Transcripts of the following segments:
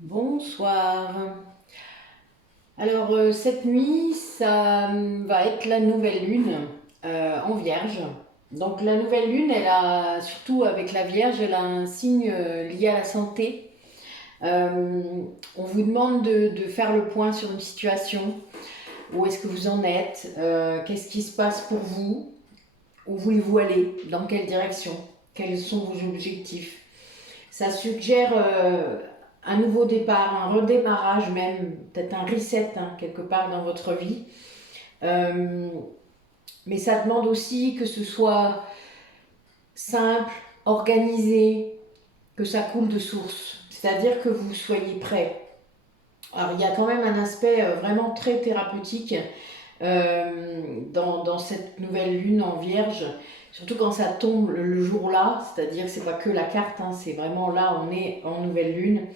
Bonsoir. Alors cette nuit, ça va être la nouvelle lune en Vierge. Donc la nouvelle lune, elle a, surtout avec la Vierge, elle a un signe lié à la santé. Euh, on vous demande de faire le point sur une situation. Où est-ce que vous en êtes? Qu'est-ce qui se passe pour vous? Où voulez-vous aller? Dans quelle direction? Quels sont vos objectifs? Ça suggère un nouveau départ, un redémarrage même, peut-être un reset quelque part dans votre vie. Euh, mais ça demande aussi que ce soit simple, organisé, que ça coule de source. C'est-à-dire que vous soyez prêt. Alors il y a quand même un aspect vraiment très thérapeutique dans cette nouvelle lune en Vierge, surtout quand ça tombe le jour-là, c'est-à-dire que c'est pas que la carte, c'est vraiment là, on est en nouvelle lune.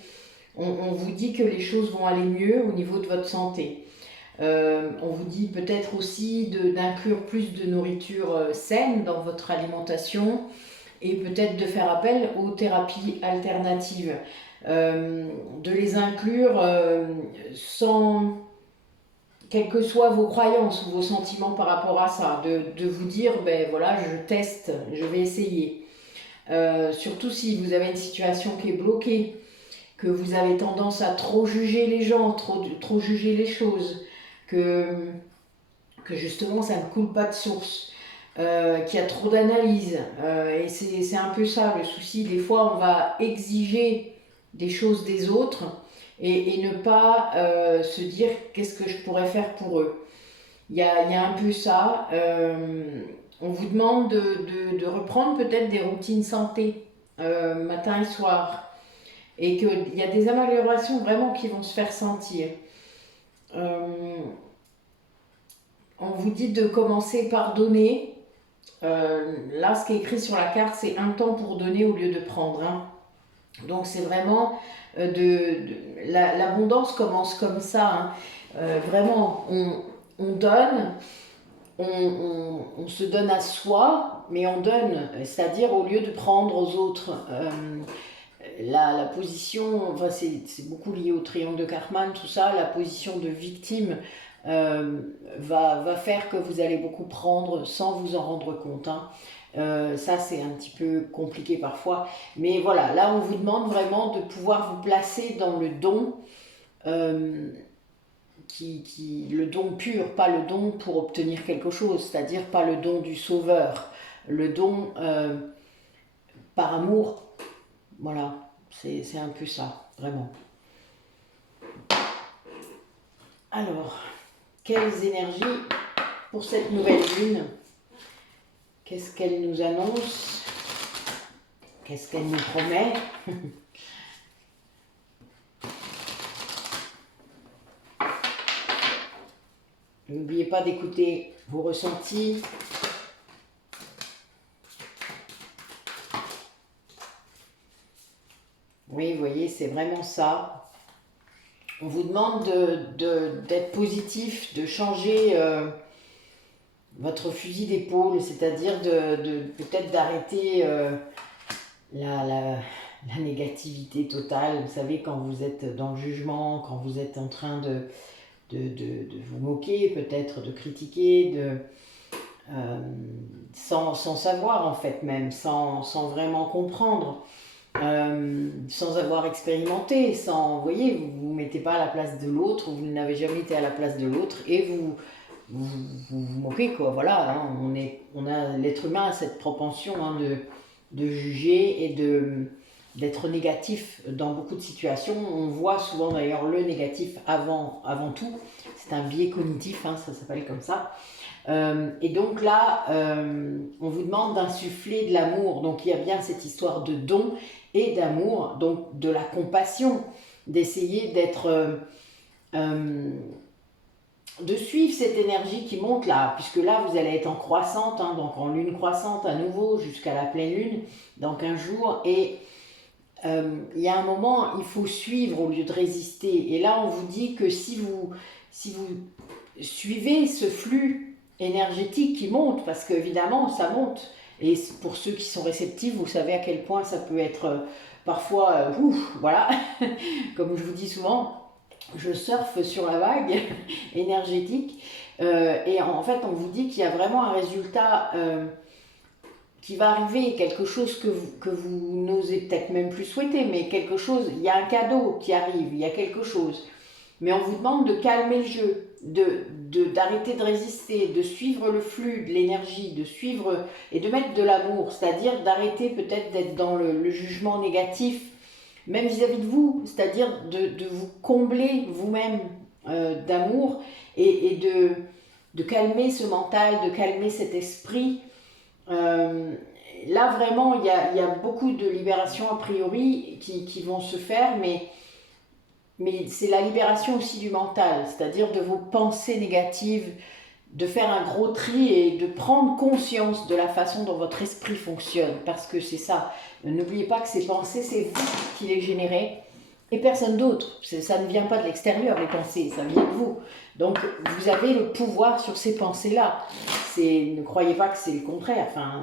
On vous dit que les choses vont aller mieux au niveau de votre santé. On vous dit peut-être aussi d'inclure plus de nourriture saine dans votre alimentation et peut-être de faire appel aux thérapies alternatives. De les inclure sans, quelles que soient vos croyances ou vos sentiments par rapport à ça, de vous dire, ben voilà, je teste, je vais essayer. Surtout si vous avez une situation qui est bloquée, que vous avez tendance à trop juger les gens, trop juger les choses, que justement ça ne coule pas de source, qu'il y a trop d'analyse. Et c'est un peu ça le souci. Des fois, on va exiger des choses des autres et ne pas se dire qu'est-ce que je pourrais faire pour eux. Il y a un peu ça. On vous demande de reprendre peut-être des routines santé, matin et soir, et qu'il y a des améliorations vraiment qui vont se faire sentir. Euh, on vous dit de commencer par donner. Là, ce qui est écrit sur la carte, c'est un temps pour donner au lieu de prendre. Donc c'est vraiment l'abondance commence comme ça. Vraiment, on donne, on se donne à soi, mais on donne, c'est-à-dire au lieu de prendre aux autres. La position, enfin c'est beaucoup lié au triangle de Karpman, tout ça, la position de victime va faire que vous allez beaucoup prendre sans vous en rendre compte. Ça c'est un petit peu compliqué parfois, mais voilà, là on vous demande vraiment de pouvoir vous placer dans le don, euh, le don pur, pas le don pour obtenir quelque chose, c'est-à-dire pas le don du sauveur, le don par amour. Voilà, c'est un peu ça, vraiment. Alors, quelles énergies pour cette nouvelle lune? Qu'est-ce qu'elle nous annonce? Qu'est-ce qu'elle nous promet? N'oubliez pas d'écouter vos ressentis. Oui, vous voyez, c'est vraiment ça. On vous demande d'être positif, de changer votre fusil d'épaule, c'est-à-dire peut-être d'arrêter la négativité totale. Vous savez, quand vous êtes dans le jugement, quand vous êtes en train de vous moquer, peut-être de critiquer, sans savoir en fait même, sans vraiment comprendre. Sans avoir expérimenté, vous voyez, vous ne mettez pas à la place de l'autre, vous n'avez jamais été à la place de l'autre et vous moquez quoi. Voilà, l'être humain a cette propension de juger et d'être négatif dans beaucoup de situations. On voit souvent d'ailleurs le négatif avant tout. C'est un biais cognitif, ça s'appelle comme ça. Et donc là, on vous demande d'insuffler de l'amour. Donc il y a bien cette histoire de don et d'amour, donc de la compassion, d'essayer de suivre cette énergie qui monte là, puisque là vous allez être en croissante, donc en lune croissante à nouveau jusqu'à la pleine lune dans 15 jours. Et il y a un moment, il faut suivre au lieu de résister. Et là, on vous dit que si vous suivez ce flux énergétique qui monte, parce qu'évidemment, ça monte. Et pour ceux qui sont réceptifs, vous savez à quel point ça peut être parfois, voilà, comme je vous dis souvent, je surfe sur la vague énergétique. Et en fait, on vous dit qu'il y a vraiment un résultat qui va arriver, quelque chose que vous n'osez peut-être même plus souhaiter, mais quelque chose, il y a un cadeau qui arrive, il y a quelque chose. Mais on vous demande de calmer le jeu, d'arrêter de résister, de suivre le flux de l'énergie, de suivre et de mettre de l'amour, c'est-à-dire d'arrêter peut-être d'être dans le jugement négatif, même vis-à-vis de vous, c'est-à-dire de vous combler vous-même d'amour et de calmer ce mental, de calmer cet esprit. Là vraiment il y a beaucoup de libérations a priori qui vont se faire, mais c'est la libération aussi du mental, c'est-à-dire de vos pensées négatives, de faire un gros tri et de prendre conscience de la façon dont votre esprit fonctionne, parce que c'est ça. N'oubliez pas que ces pensées, c'est vous qui les générez et personne d'autre. Ça ne vient pas de l'extérieur, les pensées, ça vient de vous. Donc vous avez le pouvoir sur ces pensées-là. Ne croyez pas que c'est le contraire. Enfin,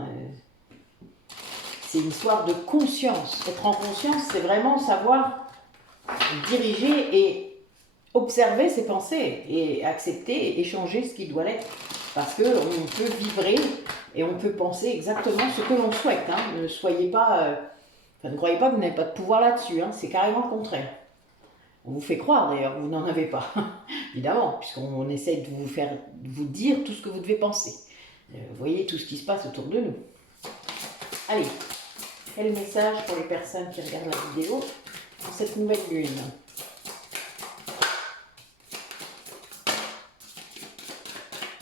c'est une histoire de conscience. Être en conscience, c'est vraiment savoir diriger et observer ses pensées et accepter et échanger ce qui doit l'être. Parce qu'on peut vibrer et on peut penser exactement ce que l'on souhaite. Hein. Ne soyez pas... ne croyez pas que vous n'avez pas de pouvoir là-dessus. Hein. C'est carrément le contraire. On vous fait croire d'ailleurs que vous n'en avez pas. Évidemment, puisqu'on essaie de vous dire tout ce que vous devez penser. Vous voyez tout ce qui se passe autour de nous. Allez, quel message pour les personnes qui regardent la vidéo pour cette nouvelle lune?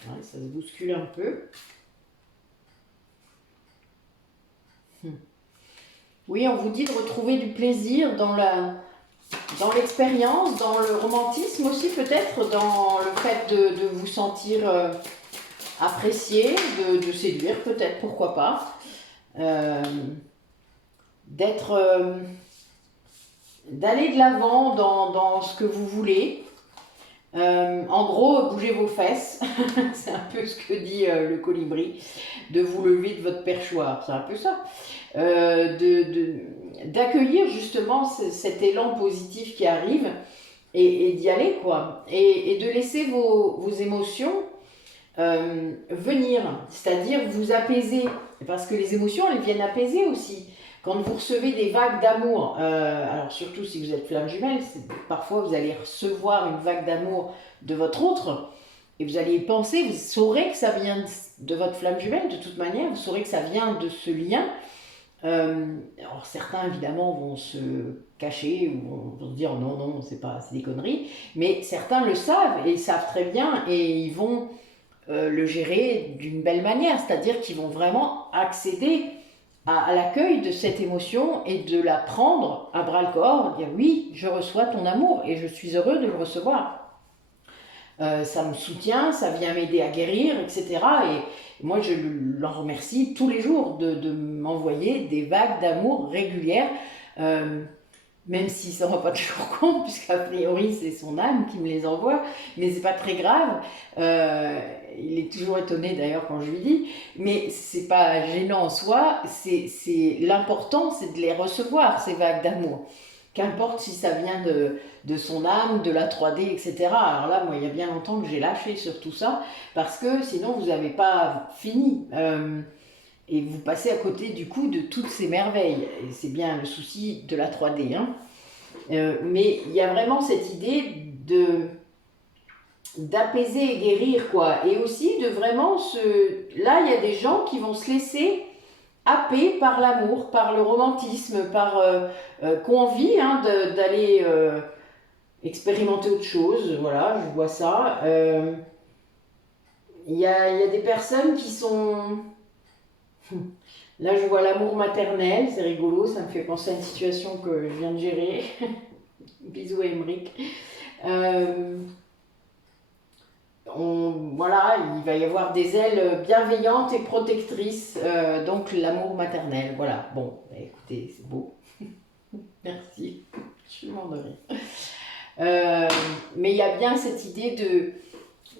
Ouais, ça se bouscule un peu. Oui, on vous dit de retrouver du plaisir dans l'expérience, dans le romantisme aussi peut-être, dans le fait de vous sentir apprécié, de séduire peut-être, pourquoi pas. D'aller de l'avant dans ce que vous voulez. En gros, bougez vos fesses, c'est un peu ce que dit le colibri, de vous lever de votre perchoir, c'est un peu ça. D'accueillir justement cet élan positif qui arrive et d'y aller, quoi. Et de laisser vos émotions venir, c'est-à-dire vous apaiser, parce que les émotions, elles viennent apaiser aussi. Quand vous recevez des vagues d'amour, alors surtout si vous êtes flamme jumelle, parfois vous allez recevoir une vague d'amour de votre autre, et vous allez y penser, vous saurez que ça vient de votre flamme jumelle, de toute manière, vous saurez que ça vient de ce lien. Alors certains évidemment vont se cacher ou vont se dire non, c'est des conneries, mais certains le savent et ils savent très bien et ils vont le gérer d'une belle manière, c'est-à-dire qu'ils vont vraiment accéder à l'accueil de cette émotion et de la prendre à bras le corps, dire oui, je reçois ton amour et je suis heureux de le recevoir. Ça me soutient, ça vient m'aider à guérir, etc. Et moi, je l'en remercie tous les jours de m'envoyer des vagues d'amour régulières, même s'il ne s'en rend pas toujours compte, puisqu'a priori, c'est son âme qui me les envoie, mais c'est pas très grave. Il est toujours étonné d'ailleurs quand je lui dis, mais c'est pas gênant en soi, l'important c'est de les recevoir, ces vagues d'amour. Qu'importe si ça vient de son âme, de la 3D, etc. Alors là, moi, il y a bien longtemps que j'ai lâché sur tout ça, parce que sinon, vous n'avez pas fini. Et vous passez à côté, du coup, de toutes ces merveilles. Et c'est bien le souci de la 3D. Hein. Mais il y a vraiment cette idée d'apaiser et guérir, quoi. Et aussi de vraiment Là, il y a des gens qui vont se laisser happé par l'amour, par le romantisme, par qu'ont envie hein, d'aller expérimenter autre chose. Voilà, je vois ça. Il y a des personnes qui sont... Là, je vois l'amour maternel, c'est rigolo, ça me fait penser à une situation que je viens de gérer. Bisous à Emmerich. Voilà, il va y avoir des ailes bienveillantes et protectrices, donc l'amour maternel, voilà. Bon, bah, écoutez, c'est beau. Merci, je suis mort de rire. Mais il y a bien cette idée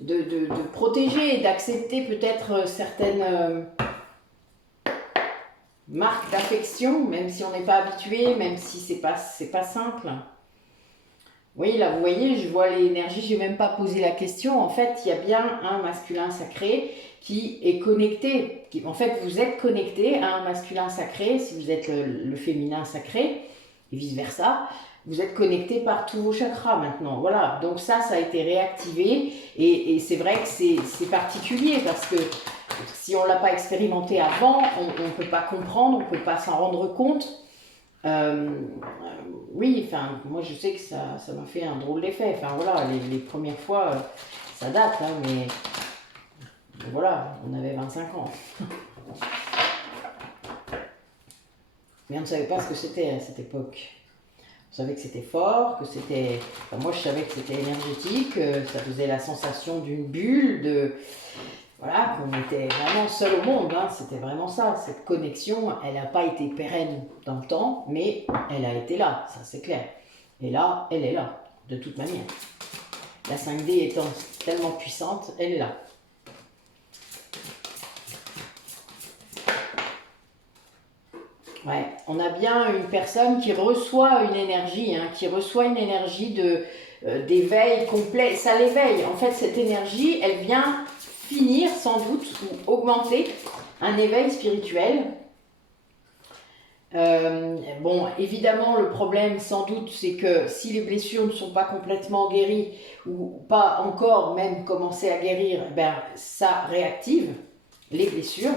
de protéger et d'accepter peut-être certaines marque d'affection, même si on n'est pas habitué, même si c'est pas simple. Oui, là, vous voyez, je vois l'énergie, je n'ai même pas posé la question. En fait, il y a bien un masculin sacré qui est connecté. En fait, vous êtes connecté à un masculin sacré, si vous êtes le féminin sacré, et vice-versa. Vous êtes connecté par tous vos chakras maintenant. Voilà, donc ça a été réactivé. Et c'est vrai que c'est particulier parce que si on ne l'a pas expérimenté avant, on ne peut pas comprendre, on ne peut pas s'en rendre compte. Oui, enfin, moi je sais que ça m'a fait un drôle d'effet. Enfin voilà, les premières fois, ça date, hein, mais voilà, on avait 25 ans. Mais on ne savait pas ce que c'était à cette époque. On savait que c'était fort, que c'était... Enfin, moi je savais que c'était énergétique, ça faisait la sensation d'une bulle, de... Voilà, qu'on était vraiment seul au monde, hein. C'était vraiment ça. Cette connexion, elle n'a pas été pérenne dans le temps, mais elle a été là, ça c'est clair. Et là, elle est là, de toute manière. La 5D étant tellement puissante, elle est là. Ouais, on a bien une personne qui reçoit une énergie, hein, d'éveil complet. Ça l'éveille. En fait, cette énergie, elle vient finir sans doute ou augmenter un éveil spirituel. Bon, évidemment, le problème sans doute, c'est que si les blessures ne sont pas complètement guéries ou pas encore même commencé à guérir, ben, ça réactive les blessures.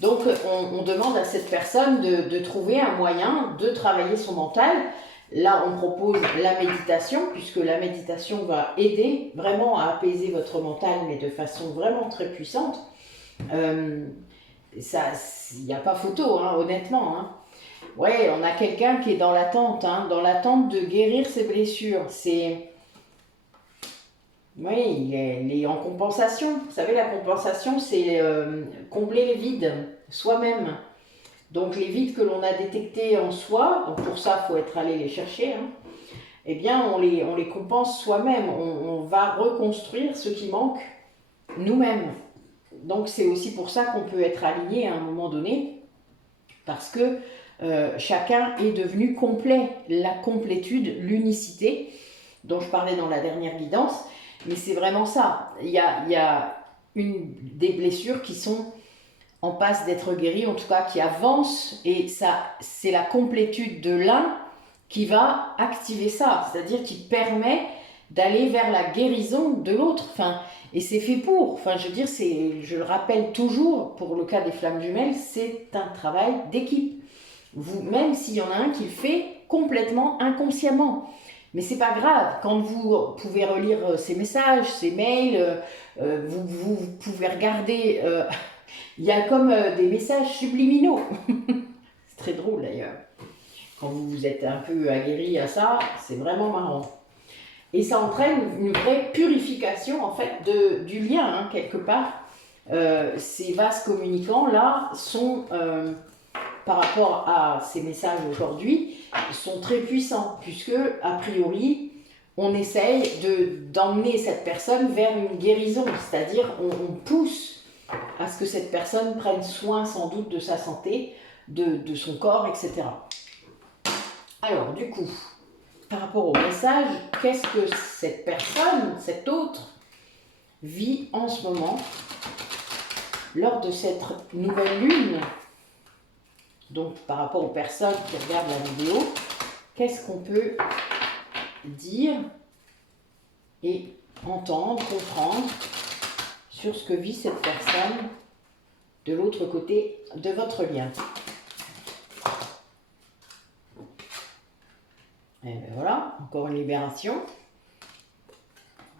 Donc, on demande à cette personne de trouver un moyen de travailler son mental. Là, on propose la méditation, puisque la méditation va aider vraiment à apaiser votre mental, mais de façon vraiment très puissante. Il n'y a pas photo, hein, honnêtement. Hein. Ouais, on a quelqu'un qui est dans l'attente, hein, de guérir ses blessures. Oui, il est en compensation. Vous savez, la compensation, c'est combler les vides soi-même. Donc les vides que l'on a détectés en soi, donc pour ça, il faut être allé les chercher, hein, eh bien, on les compense soi-même. On va reconstruire ce qui manque nous-mêmes. Donc c'est aussi pour ça qu'on peut être aligné à un moment donné, parce que chacun est devenu complet. La complétude, l'unicité, dont je parlais dans la dernière guidance, mais c'est vraiment ça. Il y a des blessures qui sont en passe d'être guéries, en tout cas qui avancent, et ça, c'est la complétude de l'un qui va activer ça, c'est-à-dire qui permet d'aller vers la guérison de l'autre. Enfin, et c'est fait pour. Enfin, je veux dire, je le rappelle toujours, pour le cas des flammes jumelles, c'est un travail d'équipe. Même s'il y en a un qui le fait complètement inconsciemment. Mais c'est pas grave, quand vous pouvez relire ces messages, ces mails, vous pouvez regarder, il y a comme des messages subliminaux. C'est très drôle d'ailleurs. Quand vous êtes un peu aguerri à ça, c'est vraiment marrant. Et ça entraîne une vraie purification en fait du lien, hein, quelque part. Ces vases communicants là sont, par rapport à ces messages aujourd'hui, sont très puissants, puisque a priori, on essaye d'emmener cette personne vers une guérison, c'est-à-dire on pousse à ce que cette personne prenne soin sans doute de sa santé, de son corps, etc. Alors du coup, par rapport au message, qu'est-ce que cette personne, cet autre, vit en ce moment lors de cette nouvelle lune? Donc par rapport aux personnes qui regardent la vidéo, qu'est-ce qu'on peut dire et entendre, comprendre sur ce que vit cette personne de l'autre côté de votre lien? Et ben voilà, encore une libération.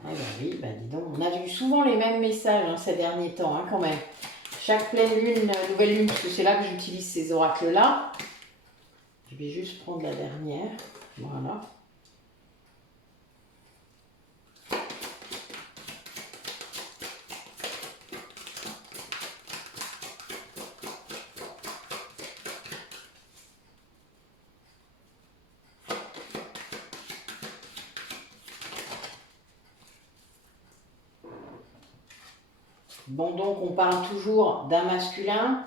Eh ben oui, ben dis donc, on a vu souvent les mêmes messages hein, ces derniers temps, hein, quand même. Chaque pleine lune, nouvelle lune, parce que c'est là que j'utilise ces oracles-là. Je vais juste prendre la dernière. Voilà. Bon, donc on parle toujours d'un masculin.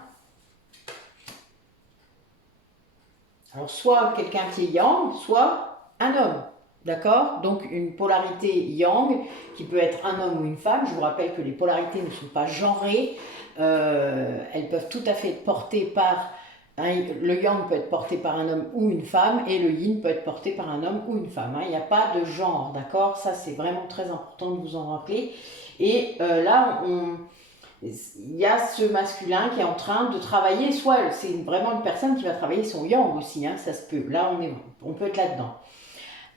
Alors, soit quelqu'un qui est yang, soit un homme. D'accord? Donc, une polarité yang, qui peut être un homme ou une femme. Je vous rappelle que les polarités ne sont pas genrées. Elles peuvent tout à fait être portées par... le yang peut être porté par un homme ou une femme, et le yin peut être porté par un homme ou une femme. Il n'y a pas de genre, d'accord? Ça, c'est vraiment très important de vous en rappeler. Et là, il y a ce masculin qui est en train de travailler, soit c'est vraiment une personne qui va travailler son yang aussi, hein, ça se peut. Là, on peut être là-dedans.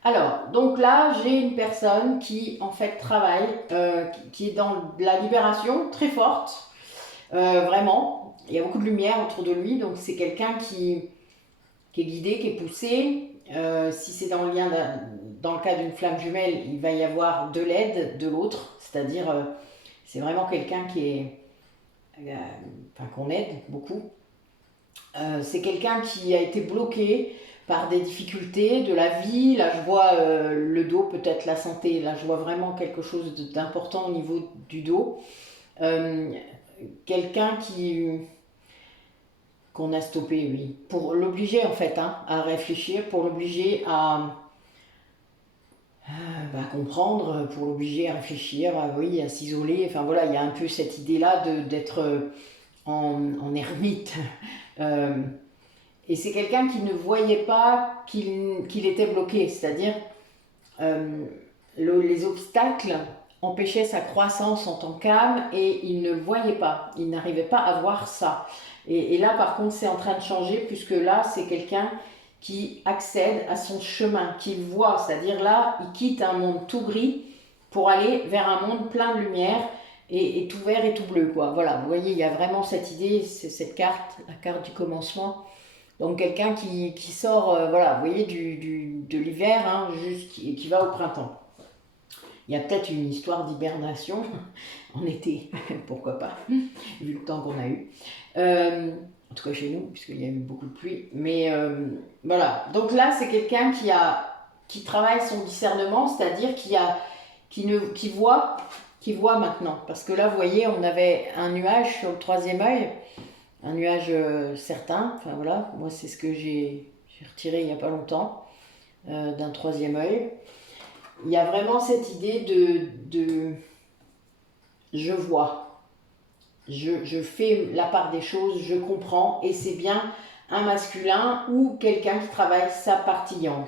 Alors, donc là, j'ai une personne qui, en fait, travaille, qui est dans la libération très forte, vraiment. Il y a beaucoup de lumière autour de lui, donc c'est quelqu'un qui est guidé, qui est poussé. Si c'est dans le lien, dans le cas d'une flamme jumelle, il va y avoir de l'aide de l'autre, c'est-à-dire, c'est vraiment quelqu'un qui est, enfin, qu'on aide beaucoup. C'est quelqu'un qui a été bloqué par des difficultés de la vie. Là, je vois le dos, peut-être la santé. Là, je vois vraiment quelque chose d'important au niveau du dos. Quelqu'un qu'on a stoppé, oui, pour l'obliger en fait hein, à réfléchir, pour l'obliger à comprendre, pour l'obliger à réfléchir, oui, à s'isoler. Enfin voilà, il y a un peu cette idée-là d'être en ermite. Et c'est quelqu'un qui ne voyait pas qu'il était bloqué, c'est-à-dire les obstacles empêchaient sa croissance en tant qu'âme et il ne le voyait pas, il n'arrivait pas à voir ça. Et là par contre c'est en train de changer puisque là c'est quelqu'un qui accède à son chemin, qui voit, c'est-à-dire là il quitte un monde tout gris pour aller vers un monde plein de lumière et tout vert et tout bleu quoi. Voilà, vous voyez il y a vraiment cette idée, c'est cette carte, la carte du commencement. Donc quelqu'un qui sort, voilà, vous voyez, de l'hiver, hein, qui va au printemps. Il y a peut-être une histoire d'hibernation en été, pourquoi pas, vu le temps qu'on a eu. En tout cas chez nous, puisqu'il y a eu beaucoup de pluie. Mais voilà, donc là c'est quelqu'un qui travaille son discernement, c'est-à-dire qui voit maintenant. Parce que là, vous voyez, on avait un nuage sur le troisième œil, un nuage certain, enfin voilà, moi c'est ce que j'ai retiré il n'y a pas longtemps, d'un troisième œil. Il y a vraiment cette idée de je vois, je fais la part des choses, je comprends, et c'est bien un masculin ou quelqu'un qui travaille sa partie yang.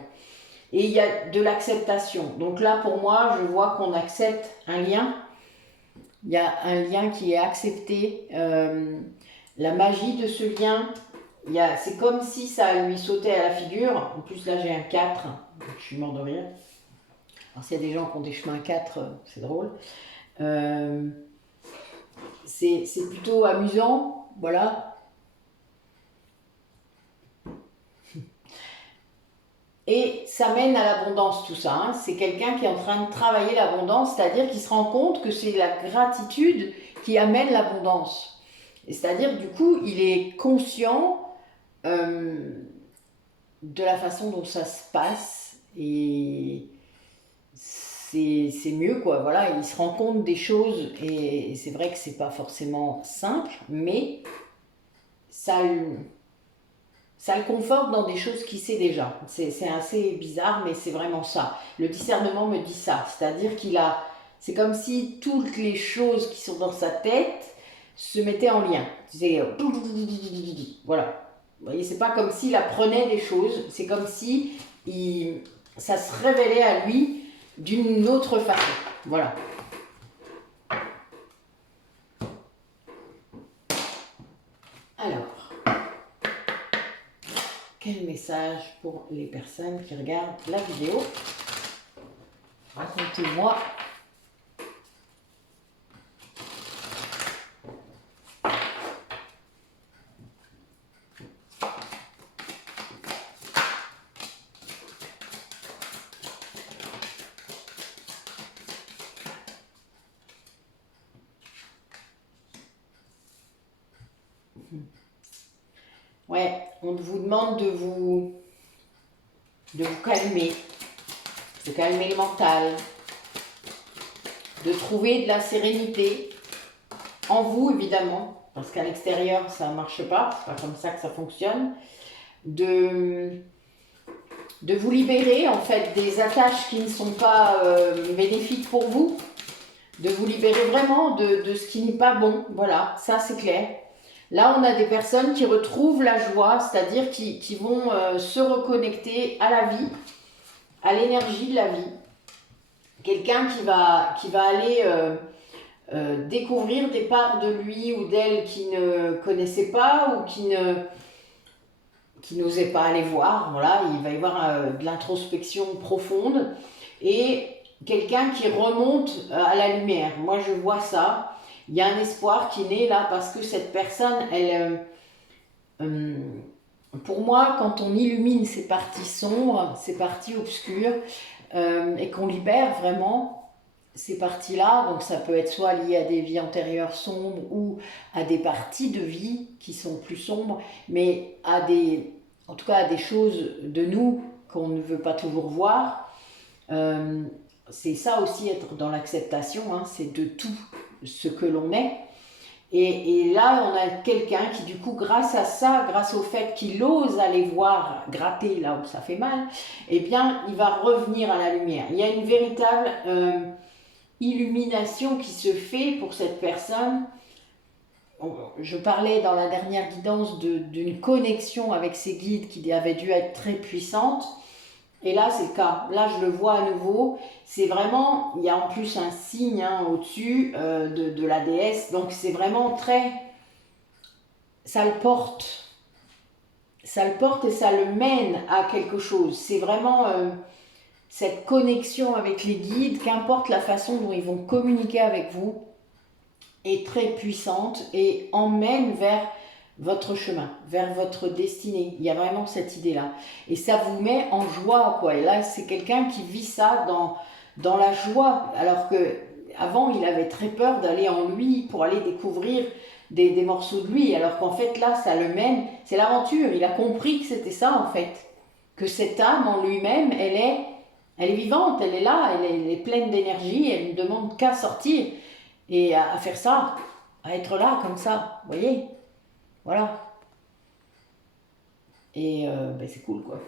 Et il y a de l'acceptation. Donc là, pour moi, je vois qu'on accepte un lien. Il y a un lien qui est accepté. La magie de ce lien, c'est comme si ça lui sautait à la figure. En plus, là, j'ai un 4. Je suis mort de rire. Alors, s'il y a des gens qui ont des chemins 4, c'est drôle. C'est plutôt amusant. Voilà. Et ça mène à l'abondance tout ça. Hein. C'est quelqu'un qui est en train de travailler l'abondance, c'est-à-dire qu'il se rend compte que c'est la gratitude qui amène l'abondance. C'est-à-dire du coup, il est conscient de la façon dont ça se passe et c'est mieux quoi. Voilà, il se rend compte des choses et c'est vrai que c'est pas forcément simple, mais ça le conforte dans des choses qu'il sait déjà. C'est assez bizarre, mais c'est vraiment ça. Le discernement me dit ça. C'est-à-dire c'est comme si toutes les choses qui sont dans sa tête se mettaient en lien. Voilà. Vous voyez, c'est pas comme s'il apprenait des choses. C'est comme si ça se révélait à lui d'une autre façon. Voilà. Alors. Quel message pour les personnes qui regardent la vidéo? Racontez-moi. Ouais, on vous demande de vous calmer, de calmer le mental, de trouver de la sérénité en vous évidemment, parce qu'à l'extérieur ça ne marche pas, c'est pas comme ça que ça fonctionne. de, de vous libérer en fait des attaches qui ne sont pas bénéfiques pour vous, de vous libérer vraiment de ce qui n'est pas bon. Voilà, ça c'est clair. Là, on a des personnes qui retrouvent la joie, c'est-à-dire qui vont se reconnecter à la vie, à l'énergie de la vie. Quelqu'un qui va aller découvrir des parts de lui ou d'elle qui ne connaissait pas ou qui n'osait pas aller voir. Voilà, il va y avoir de l'introspection profonde et quelqu'un qui remonte à la lumière. Moi, je vois ça. Il y a un espoir qui naît là parce que cette personne, pour moi, quand on illumine ces parties sombres, ces parties obscures, et qu'on libère vraiment ces parties-là, donc ça peut être soit lié à des vies antérieures sombres ou à des parties de vie qui sont plus sombres, mais en tout cas à des choses de nous qu'on ne veut pas toujours voir. C'est ça aussi être dans l'acceptation, hein, c'est de tout ce que l'on est. Et là, on a quelqu'un qui, du coup, grâce à ça, grâce au fait qu'il ose aller voir, gratter là où ça fait mal, eh bien, il va revenir à la lumière. Il y a une véritable illumination qui se fait pour cette personne. Je parlais dans la dernière guidance d'une connexion avec ses guides qui avait dû être très puissante. Et là, c'est le cas. Là, je le vois à nouveau. C'est vraiment, il y a en plus un signe hein, au-dessus de la déesse. Donc, c'est vraiment très... Ça le porte. Ça le porte et ça le mène à quelque chose. C'est vraiment cette connexion avec les guides, qu'importe la façon dont ils vont communiquer avec vous, est très puissante et emmène vers votre chemin, vers votre destinée. Il y a vraiment cette idée-là. Et ça vous met en joie, quoi. Et là, c'est quelqu'un qui vit ça dans la joie. Alors que avant, il avait très peur d'aller en lui pour aller découvrir des morceaux de lui. Alors qu'en fait, là, ça le mène. C'est l'aventure. Il a compris que c'était ça, en fait. Que cette âme en lui-même, elle est vivante, elle est là, elle est pleine d'énergie, elle ne demande qu'à sortir et à faire ça, à être là, comme ça. Vous voyez? Voilà. Et ben c'est cool quoi.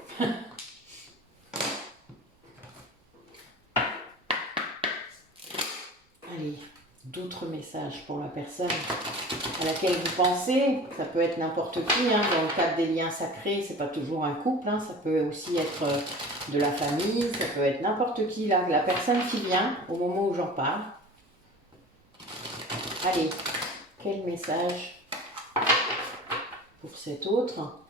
Allez, d'autres messages pour la personne à laquelle vous pensez. Ça peut être n'importe qui, hein, dans le cadre des liens sacrés, c'est pas toujours un couple, hein, ça peut aussi être de la famille, ça peut être n'importe qui, là, la personne qui vient au moment où j'en parle. Allez, quel message pour cet autre?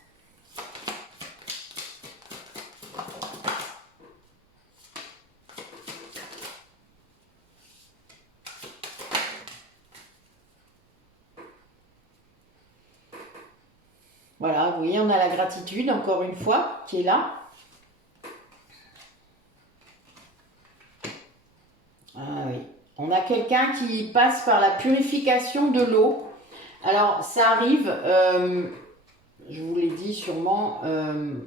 Voilà, vous voyez, on a la gratitude, encore une fois, qui est là. Ah oui. On a quelqu'un qui passe par la purification de l'eau. Alors, ça arrive, je vous l'ai dit sûrement,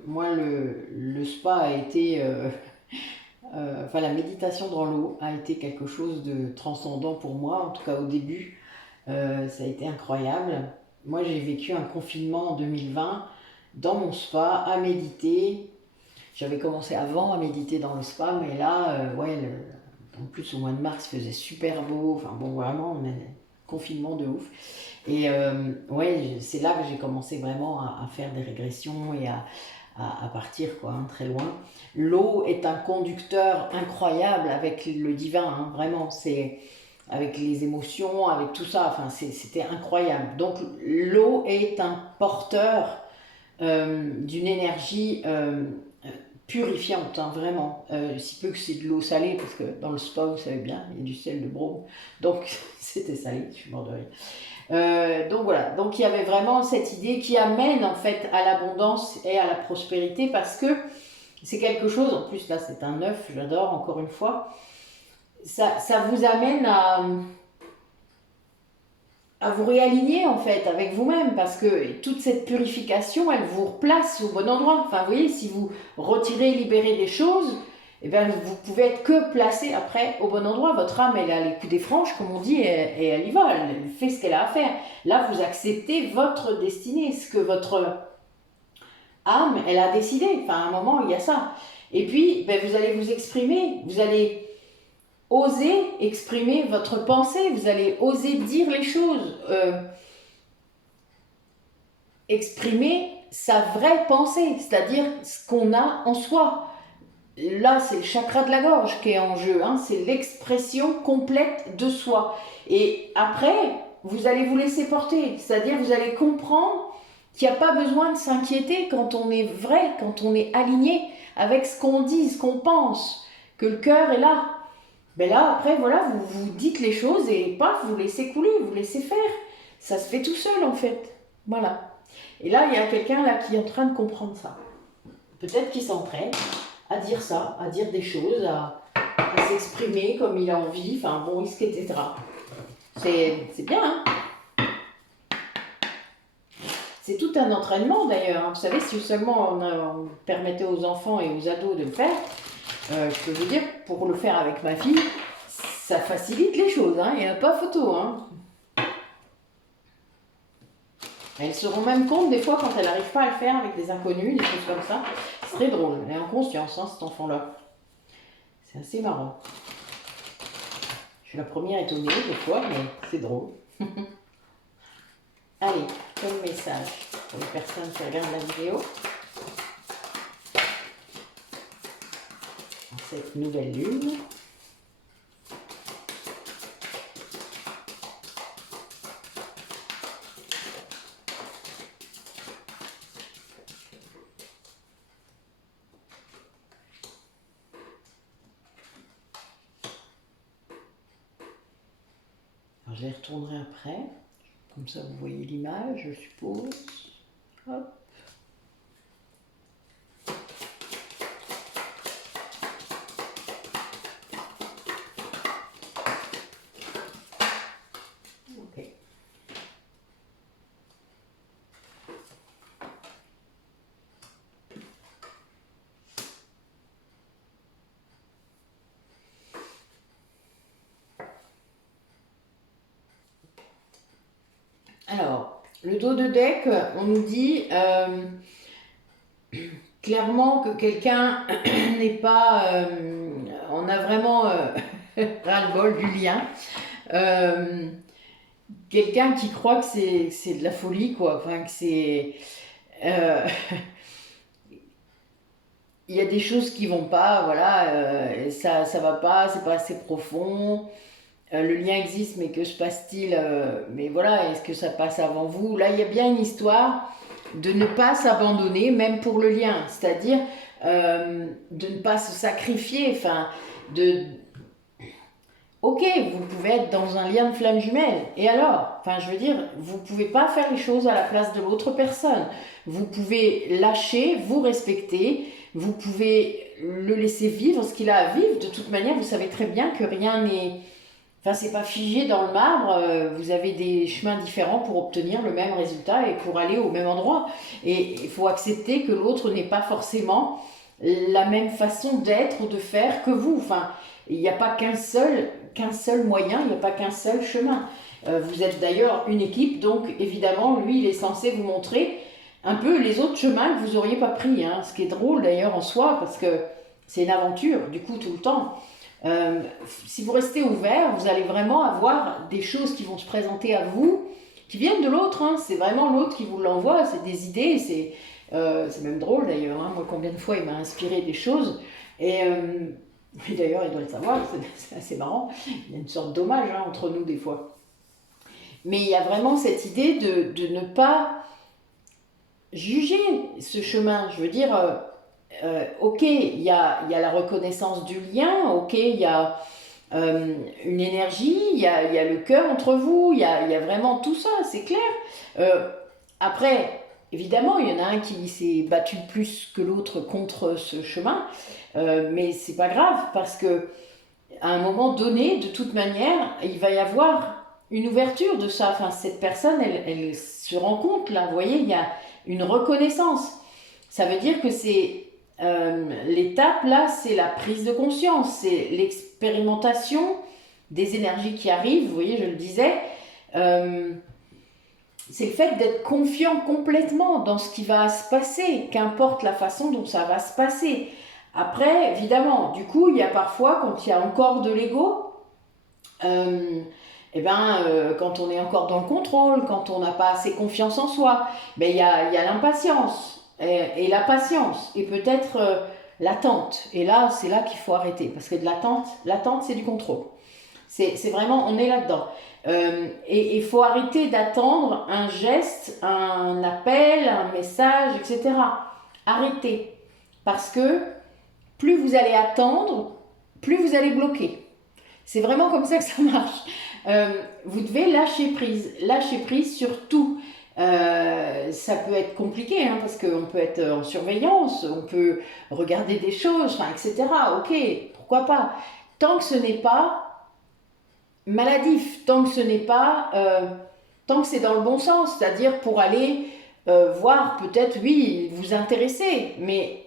moi, le spa a été... enfin, la méditation dans l'eau a été quelque chose de transcendant pour moi, en tout cas au début. Ça a été incroyable. Moi, j'ai vécu un confinement en 2020 dans mon spa à méditer. J'avais commencé avant à méditer dans le spa, mais là, ouais, en plus au mois de mars, il faisait super beau. Enfin bon, vraiment, on a un confinement de ouf. Et ouais, c'est là que j'ai commencé vraiment à faire des régressions et à partir quoi, hein, très loin. L'eau est un conducteur incroyable avec le divin, hein, vraiment. C'est avec les émotions, avec tout ça. Enfin, c'était incroyable. Donc l'eau est un porteur d'une énergie purifiante, hein, vraiment. Si peu que c'est de l'eau salée, parce que dans le spa, vous savez bien, il y a du sel de Brome. Donc c'était salé, je suis mort de rire. Donc voilà, donc il y avait vraiment cette idée qui amène en fait à l'abondance et à la prospérité parce que c'est quelque chose, en plus là c'est un œuf, j'adore encore une fois, ça vous amène à vous réaligner en fait avec vous-même parce que toute cette purification elle vous replace au bon endroit. Enfin vous voyez, si vous retirez, libérez des choses, eh bien, vous pouvez être que placé après au bon endroit. Votre âme elle a les coups des franges comme on dit et elle y va, elle fait ce qu'elle a à faire. Là vous acceptez votre destinée, ce que votre âme, elle a décidé. Enfin, à un moment, il y a ça. Et puis, ben, vous allez vous exprimer, vous allez oser exprimer votre pensée, vous allez oser dire les choses, exprimer sa vraie pensée, c'est-à-dire ce qu'on a en soi. Là, c'est le chakra de la gorge qui est en jeu, hein, c'est l'expression complète de soi. Et après, vous allez vous laisser porter, c'est-à-dire vous allez comprendre qu'il n'y a pas besoin de s'inquiéter quand on est vrai, quand on est aligné avec ce qu'on dit, ce qu'on pense, que le cœur est là. Ben là, après, voilà, vous dites les choses et paf, vous laissez couler, vous laissez faire. Ça se fait tout seul, en fait. Voilà. Et là, il y a quelqu'un là qui est en train de comprendre ça. Peut-être qu'il s'entraîne à dire ça, à dire des choses, à s'exprimer comme il a envie, enfin bon, etc. C'est bien, hein. C'est tout un entraînement d'ailleurs. Vous savez, si seulement on permettait aux enfants et aux ados de le faire, je peux vous dire, pour le faire avec ma fille, ça facilite les choses, hein, il n'y a pas photo. Hein. Elles se rendent même compte des fois quand elle n'arrive pas à le faire avec des inconnus, des choses comme ça. C'est très drôle, elle est en conscience, hein, cet enfant-là. C'est assez marrant. Je suis la première étonnée des fois, mais c'est drôle. Allez, comme message pour les personnes qui regardent la vidéo. Cette nouvelle lune. Alors, je les retournerai après. Comme ça, vous voyez l'image, je suppose. Hop. Ok. Alors, le dos de deck, on nous dit clairement que quelqu'un n'est pas... on a vraiment ras-le-bol du lien. Quelqu'un qui croit que c'est de la folie, quoi. Enfin, que c'est... il y a des choses qui vont pas, voilà, ça va pas, c'est pas assez profond. Le lien existe, mais que se passe-t-il mais voilà, est-ce que ça passe avant vous? Là, il y a bien une histoire de ne pas s'abandonner, même pour le lien, c'est-à-dire de ne pas se sacrifier, enfin, de... Ok, vous pouvez être dans un lien de flamme jumelle, et alors? Enfin, je veux dire, vous pouvez pas faire les choses à la place de l'autre personne. Vous pouvez lâcher, vous respecter, vous pouvez le laisser vivre ce qu'il a à vivre. De toute manière, vous savez très bien que rien n'est... Enfin, c'est pas figé dans le marbre, vous avez des chemins différents pour obtenir le même résultat et pour aller au même endroit. Et il faut accepter que l'autre n'est pas forcément la même façon d'être ou de faire que vous. Enfin, il n'y a pas qu'un seul moyen, il n'y a pas qu'un seul chemin. Vous êtes d'ailleurs une équipe, donc évidemment, lui, il est censé vous montrer un peu les autres chemins que vous n'auriez pas pris. Hein. Ce qui est drôle d'ailleurs en soi, parce que c'est une aventure, du coup, tout le temps. Si vous restez ouvert, vous allez vraiment avoir des choses qui vont se présenter à vous, qui viennent de l'autre. Hein. C'est vraiment l'autre qui vous l'envoie, c'est des idées, c'est même drôle d'ailleurs. Hein. Moi, combien de fois il m'a inspiré des choses. Et d'ailleurs, il doit le savoir, c'est assez marrant. Il y a une sorte d'hommage hein, entre nous des fois. Mais il y a vraiment cette idée de ne pas juger ce chemin. Je veux dire, ok, il y a la reconnaissance du lien, ok, il y a une énergie, il y a le cœur entre vous, il y a vraiment tout ça, c'est clair. Après, évidemment, il y en a un qui s'est battu plus que l'autre contre ce chemin, mais c'est pas grave parce que à un moment donné, de toute manière, il va y avoir une ouverture de ça. Enfin, cette personne, elle se rend compte là, vous voyez, il y a une reconnaissance. Ça veut dire que c'est l'étape là, c'est la prise de conscience, c'est l'expérimentation des énergies qui arrivent. Vous voyez, je le disais. c'est le fait d'être confiant complètement dans ce qui va se passer, qu'importe la façon dont ça va se passer. Après, évidemment, du coup, il y a parfois, quand il y a encore de l'ego, quand on est encore dans le contrôle, quand on n'a pas assez confiance en soi, il y a l'impatience et la patience et peut-être l'attente. Et là, c'est là qu'il faut arrêter parce que de l'attente, c'est du contrôle. C'est vraiment, on est là-dedans. Et il faut arrêter d'attendre un geste, un appel, un message, etc. Arrêtez. Parce que plus vous allez attendre, plus vous allez bloquer. C'est vraiment comme ça que ça marche. Vous devez lâcher prise sur tout. Ça peut être compliqué hein, parce qu'on peut être en surveillance, on peut regarder des choses, etc. Ok, pourquoi pas. Tant que ce n'est pas maladif, tant que tant que c'est dans le bon sens, c'est-à-dire pour aller voir peut-être, oui, vous intéresser, mais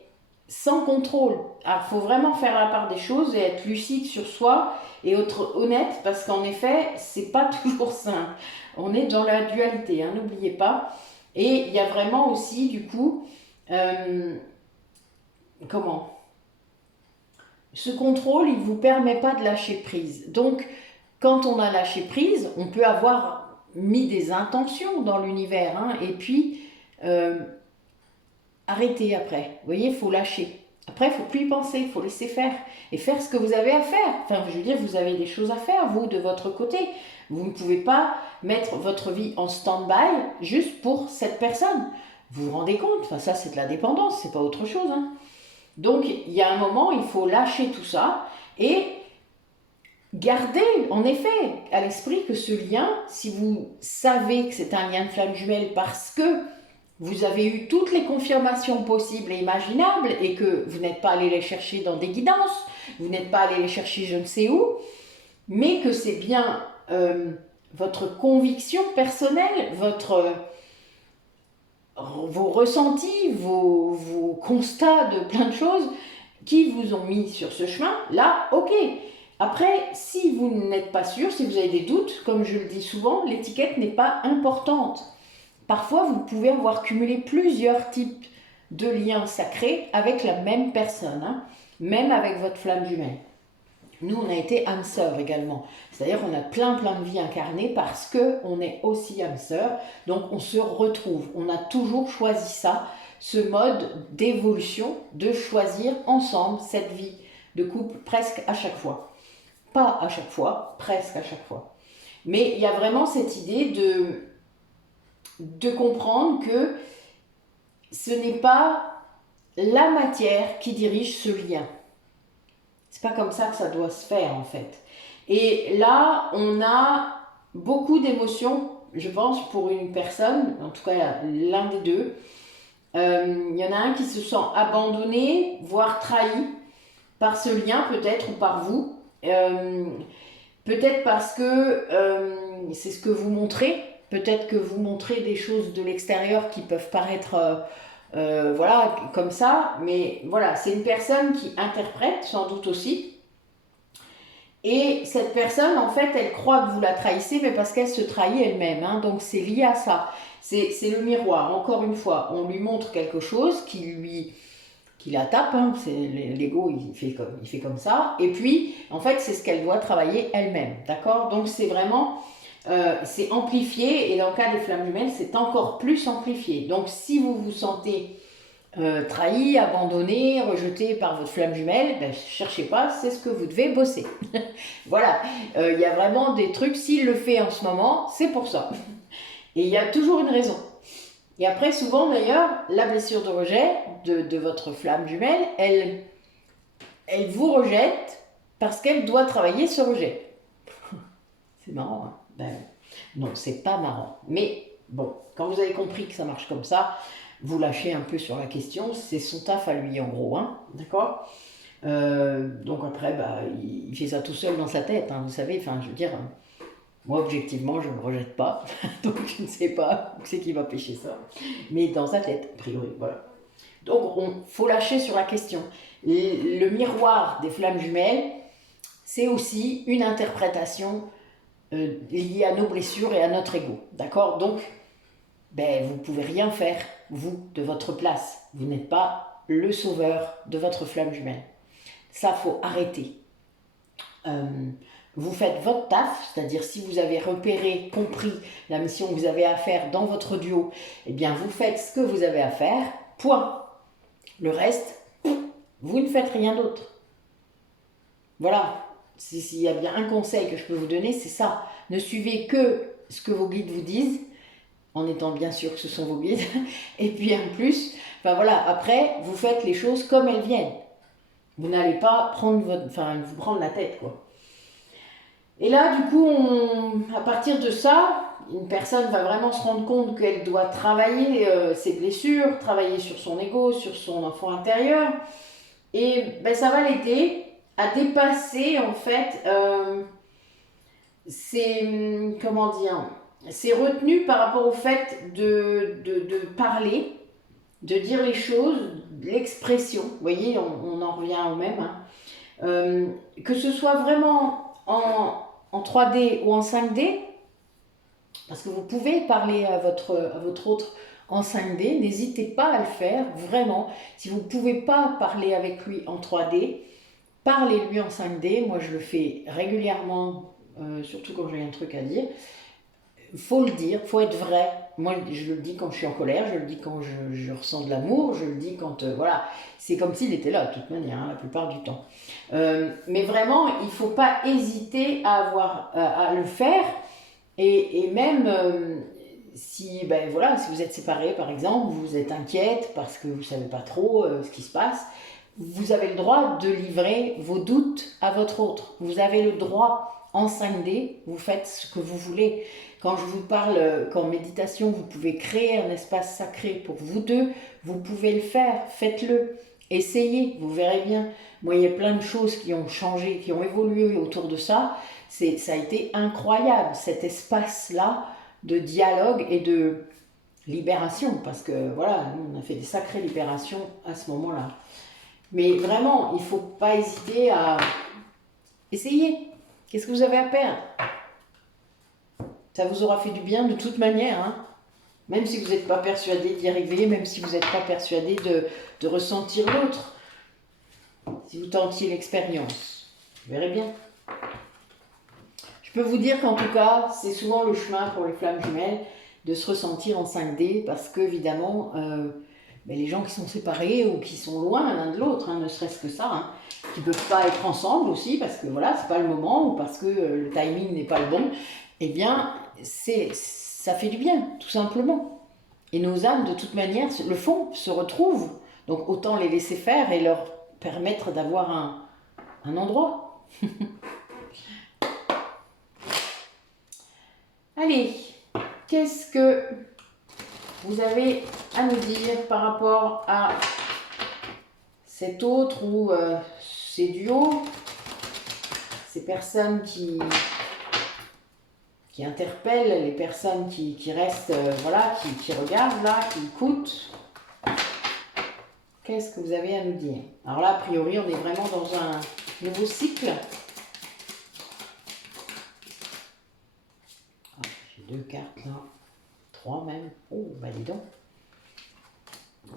sans contrôle. Alors, il faut vraiment faire la part des choses et être lucide sur soi et être honnête parce qu'en effet, c'est pas toujours simple. On est dans la dualité, hein, n'oubliez pas. Et il y a vraiment aussi, du coup, ce contrôle, il ne vous permet pas de lâcher prise. Donc, quand on a lâché prise, on peut avoir mis des intentions dans l'univers, hein, et puis arrêter après. Vous voyez, il faut lâcher. Après, il ne faut plus y penser, il faut laisser faire. Et faire ce que vous avez à faire. Enfin, je veux dire, vous avez des choses à faire, vous, de votre côté. Vous ne pouvez pas mettre votre vie en stand-by juste pour cette personne. Vous vous rendez compte? Enfin, ça, c'est de la dépendance, c'est pas autre chose. Hein. Donc, il y a un moment, il faut lâcher tout ça et gardez, en effet, à l'esprit que ce lien, si vous savez que c'est un lien de flamme jumelle parce que vous avez eu toutes les confirmations possibles et imaginables et que vous n'êtes pas allé les chercher dans des guidances, vous n'êtes pas allé les chercher je ne sais où, mais que c'est bien votre conviction personnelle, vos ressentis, vos constats de plein de choses qui vous ont mis sur ce chemin, là, ok. Après, si vous n'êtes pas sûr, si vous avez des doutes, comme je le dis souvent, l'étiquette n'est pas importante. Parfois, vous pouvez avoir cumulé plusieurs types de liens sacrés avec la même personne, hein, même avec votre flamme jumelle. Nous, on a été âme sœur également. C'est-à-dire qu'on a plein de vies incarnées parce qu'on est aussi âme sœur. Donc, on se retrouve. On a toujours choisi ça, ce mode d'évolution, de choisir ensemble cette vie de couple presque à chaque fois. Pas à chaque fois, presque à chaque fois. Mais il y a vraiment cette idée de comprendre que ce n'est pas la matière qui dirige ce lien. C'est pas comme ça que ça doit se faire en fait. Et là, on a beaucoup d'émotions, je pense, pour une personne, en tout cas l'un des deux. Il y en a un qui se sent abandonné, voire trahi par ce lien peut-être ou par vous. Peut-être parce que c'est ce que vous montrez. Peut-être que vous montrez des choses de l'extérieur qui peuvent paraître voilà, comme ça. Mais voilà, c'est une personne qui interprète, sans doute aussi. Et cette personne, en fait, elle croit que vous la trahissez, mais parce qu'elle se trahit elle-même. Hein, donc c'est lié à ça. C'est le miroir. Encore une fois, on lui montre quelque chose qui la tape, hein, l'ego il fait comme ça, et puis en fait c'est ce qu'elle doit travailler elle-même, d'accord? Donc c'est vraiment, c'est amplifié, et dans le cas des flammes jumelles, c'est encore plus amplifié. Donc si vous vous sentez trahi, abandonné, rejeté par votre flamme jumelle, ben, cherchez pas, c'est ce que vous devez bosser. Voilà, il y a vraiment des trucs, s'il le fait en ce moment, c'est pour ça. Et il y a toujours une raison. Et après, souvent d'ailleurs, la blessure de rejet de votre flamme jumelle, elle vous rejette parce qu'elle doit travailler ce rejet. C'est marrant, hein? Ben, non, c'est pas marrant. Mais bon, quand vous avez compris que ça marche comme ça, vous lâchez un peu sur la question, c'est son taf à lui en gros, hein, d'accord? Donc après, bah, il fait ça tout seul dans sa tête, hein, vous savez, enfin je veux dire... Moi, objectivement, je ne le rejette pas, donc je ne sais pas où c'est qui va pêcher ça. Mais dans sa tête, a priori, voilà. Donc, il faut lâcher sur la question. Le miroir des flammes jumelles, c'est aussi une interprétation liée à nos blessures et à notre ego. D'accord? Donc, ben, vous ne pouvez rien faire, vous, de votre place. Vous n'êtes pas le sauveur de votre flamme jumelle. Ça, faut arrêter. Euh, vous faites votre taf, c'est-à-dire si vous avez repéré, compris la mission que vous avez à faire dans votre duo, eh bien vous faites ce que vous avez à faire, point. Le reste, vous ne faites rien d'autre. Voilà, s'il y a bien un conseil que je peux vous donner, c'est ça. Ne suivez que ce que vos guides vous disent, en étant bien sûr que ce sont vos guides, et puis en plus, enfin voilà, après, vous faites les choses comme elles viennent. Vous n'allez pas vous prendre la tête, quoi. Et là, du coup, à partir de ça, une personne va vraiment se rendre compte qu'elle doit travailler ses blessures, travailler sur son ego, sur son enfant intérieur. Et ben, ça va l'aider à dépasser, en fait, comment dire, ses retenues par rapport au fait de parler, de dire les choses, l'expression. Vous voyez, on en revient au même. Hein. Que ce soit vraiment en 3D ou en 5D, parce que vous pouvez parler à votre autre en 5D, n'hésitez pas à le faire, vraiment. Si vous ne pouvez pas parler avec lui en 3D, parlez-lui en 5D. Moi, je le fais régulièrement, surtout quand j'ai un truc à dire. Il faut le dire, il faut être vrai. Moi, je le dis quand je suis en colère, je le dis quand je ressens de l'amour, je le dis quand... voilà, c'est comme s'il était là, de toute manière, hein, la plupart du temps. Mais vraiment, il ne faut pas hésiter à le faire. Et même si, ben, voilà, si vous êtes séparés, par exemple, vous êtes inquiète parce que vous ne savez pas trop ce qui se passe, vous avez le droit de livrer vos doutes à votre autre. Vous avez le droit, en 5D, vous faites ce que vous voulez. Quand je vous parle qu'en méditation, vous pouvez créer un espace sacré pour vous deux, vous pouvez le faire, faites-le. Essayez, vous verrez bien. Moi, il y a plein de choses qui ont changé, qui ont évolué autour de ça. Ça a été incroyable, cet espace-là de dialogue et de libération. Parce que, voilà, nous, on a fait des sacrées libérations à ce moment-là. Mais vraiment, il ne faut pas hésiter à essayer. Qu'est-ce que vous avez à perdre? Ça vous aura fait du bien de toute manière, hein. Même si vous n'êtes pas persuadé d'y arriver, même si vous n'êtes pas persuadé de ressentir l'autre. Si vous tentiez l'expérience, vous verrez bien. Je peux vous dire qu'en tout cas, c'est souvent le chemin pour les flammes jumelles de se ressentir en 5D parce qu'évidemment, les gens qui sont séparés ou qui sont loin l'un de l'autre, hein, ne serait-ce que ça, hein, qui ne peuvent pas être ensemble aussi parce que voilà, c'est pas le moment ou parce que le timing n'est pas le bon, eh bien, ça fait du bien, tout simplement. Et nos âmes, de toute manière, le font, se retrouvent. Donc autant les laisser faire et leur permettre d'avoir un endroit. Allez, qu'est-ce que vous avez à nous dire par rapport à cet autre ou ces duos, ces personnes qui interpellent, les personnes qui restent, voilà, qui regardent là, qui écoutent. Qu'est-ce que vous avez à nous dire? Alors là, a priori, on est vraiment dans un nouveau cycle. Ah, j'ai 2 cartes là, 3 même. Oh, bah dis donc.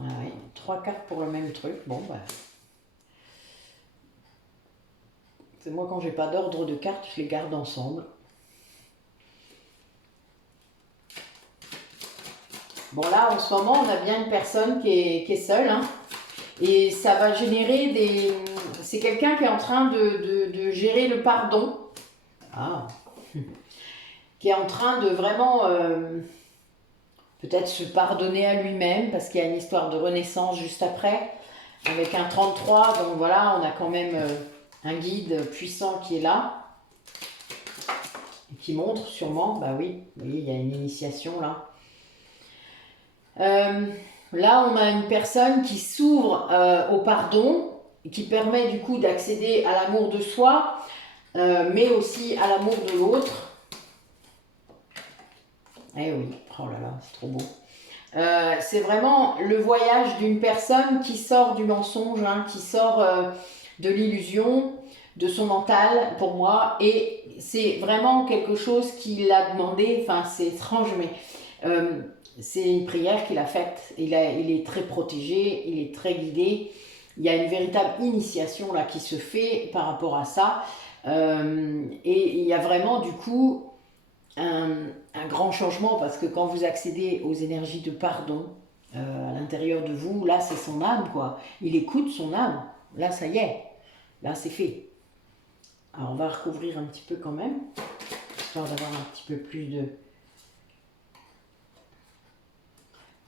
Ah oui, 3 cartes pour le même truc. Bon, bah. C'est moi, quand j'ai pas d'ordre de cartes, je les garde ensemble. Bon, là, en ce moment, on a bien une personne qui est seule, hein, et ça va générer des... C'est quelqu'un qui est en train de gérer le pardon. Ah. Qui est en train de vraiment peut-être se pardonner à lui-même, parce qu'il y a une histoire de renaissance juste après, avec un 33, donc voilà, on a quand même un guide puissant qui est là, et qui montre sûrement, bah oui, vous voyez, il y a une initiation là. Là, on a une personne qui s'ouvre au pardon, qui permet du coup d'accéder à l'amour de soi, mais aussi à l'amour de l'autre. Eh oui, oh là là, c'est trop beau. C'est vraiment le voyage d'une personne qui sort du mensonge, hein, qui sort de l'illusion, de son mental, pour moi, et c'est vraiment quelque chose qu'il a demandé, enfin c'est étrange, mais c'est une prière qu'il a faite. Il est très protégé, il est très guidé. Il y a une véritable initiation là qui se fait par rapport à ça. Et il y a vraiment du coup un grand changement parce que quand vous accédez aux énergies de pardon à l'intérieur de vous, là c'est son âme quoi. Il écoute son âme. Là ça y est. Là c'est fait. Alors on va recouvrir un petit peu quand même, histoire d'avoir un petit peu plus de...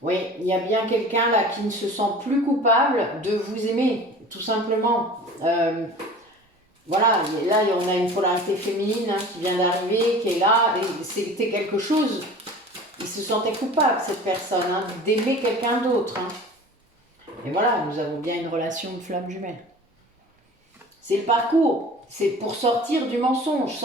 Oui, il y a bien quelqu'un là qui ne se sent plus coupable de vous aimer, tout simplement. Voilà, là on a une polarité féminine hein, qui vient d'arriver, qui est là, et c'était quelque chose. Il se sentait coupable, cette personne, hein, d'aimer quelqu'un d'autre. Hein. Et voilà, nous avons bien une relation de flamme jumelle. C'est le parcours, c'est pour sortir du mensonge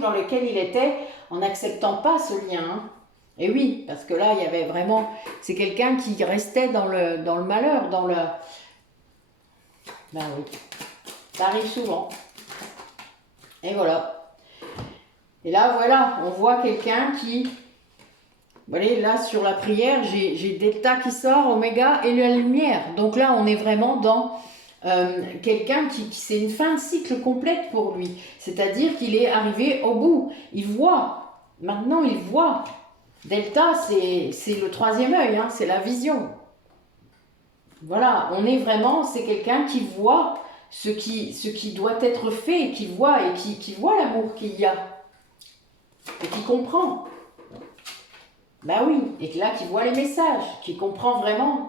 dans lequel il était en n'acceptant pas ce lien. Hein. Et oui, parce que là, il y avait vraiment... C'est quelqu'un qui restait dans le malheur, dans le... Ben oui, ça arrive souvent. Et voilà. Et là, voilà, on voit quelqu'un qui... Vous voyez, là, sur la prière, j'ai Delta qui sort, Oméga et la lumière. Donc là, on est vraiment dans... quelqu'un qui c'est une fin de cycle complète pour lui, c'est-à-dire qu'il est arrivé au bout, il voit, maintenant il voit. Delta c'est le troisième œil, hein, c'est la vision. Voilà, on est vraiment, c'est quelqu'un qui voit ce qui doit être fait, qui voit et qui voit l'amour qu'il y a et qui comprend. Bah oui, et là qui voit les messages, qui comprend vraiment.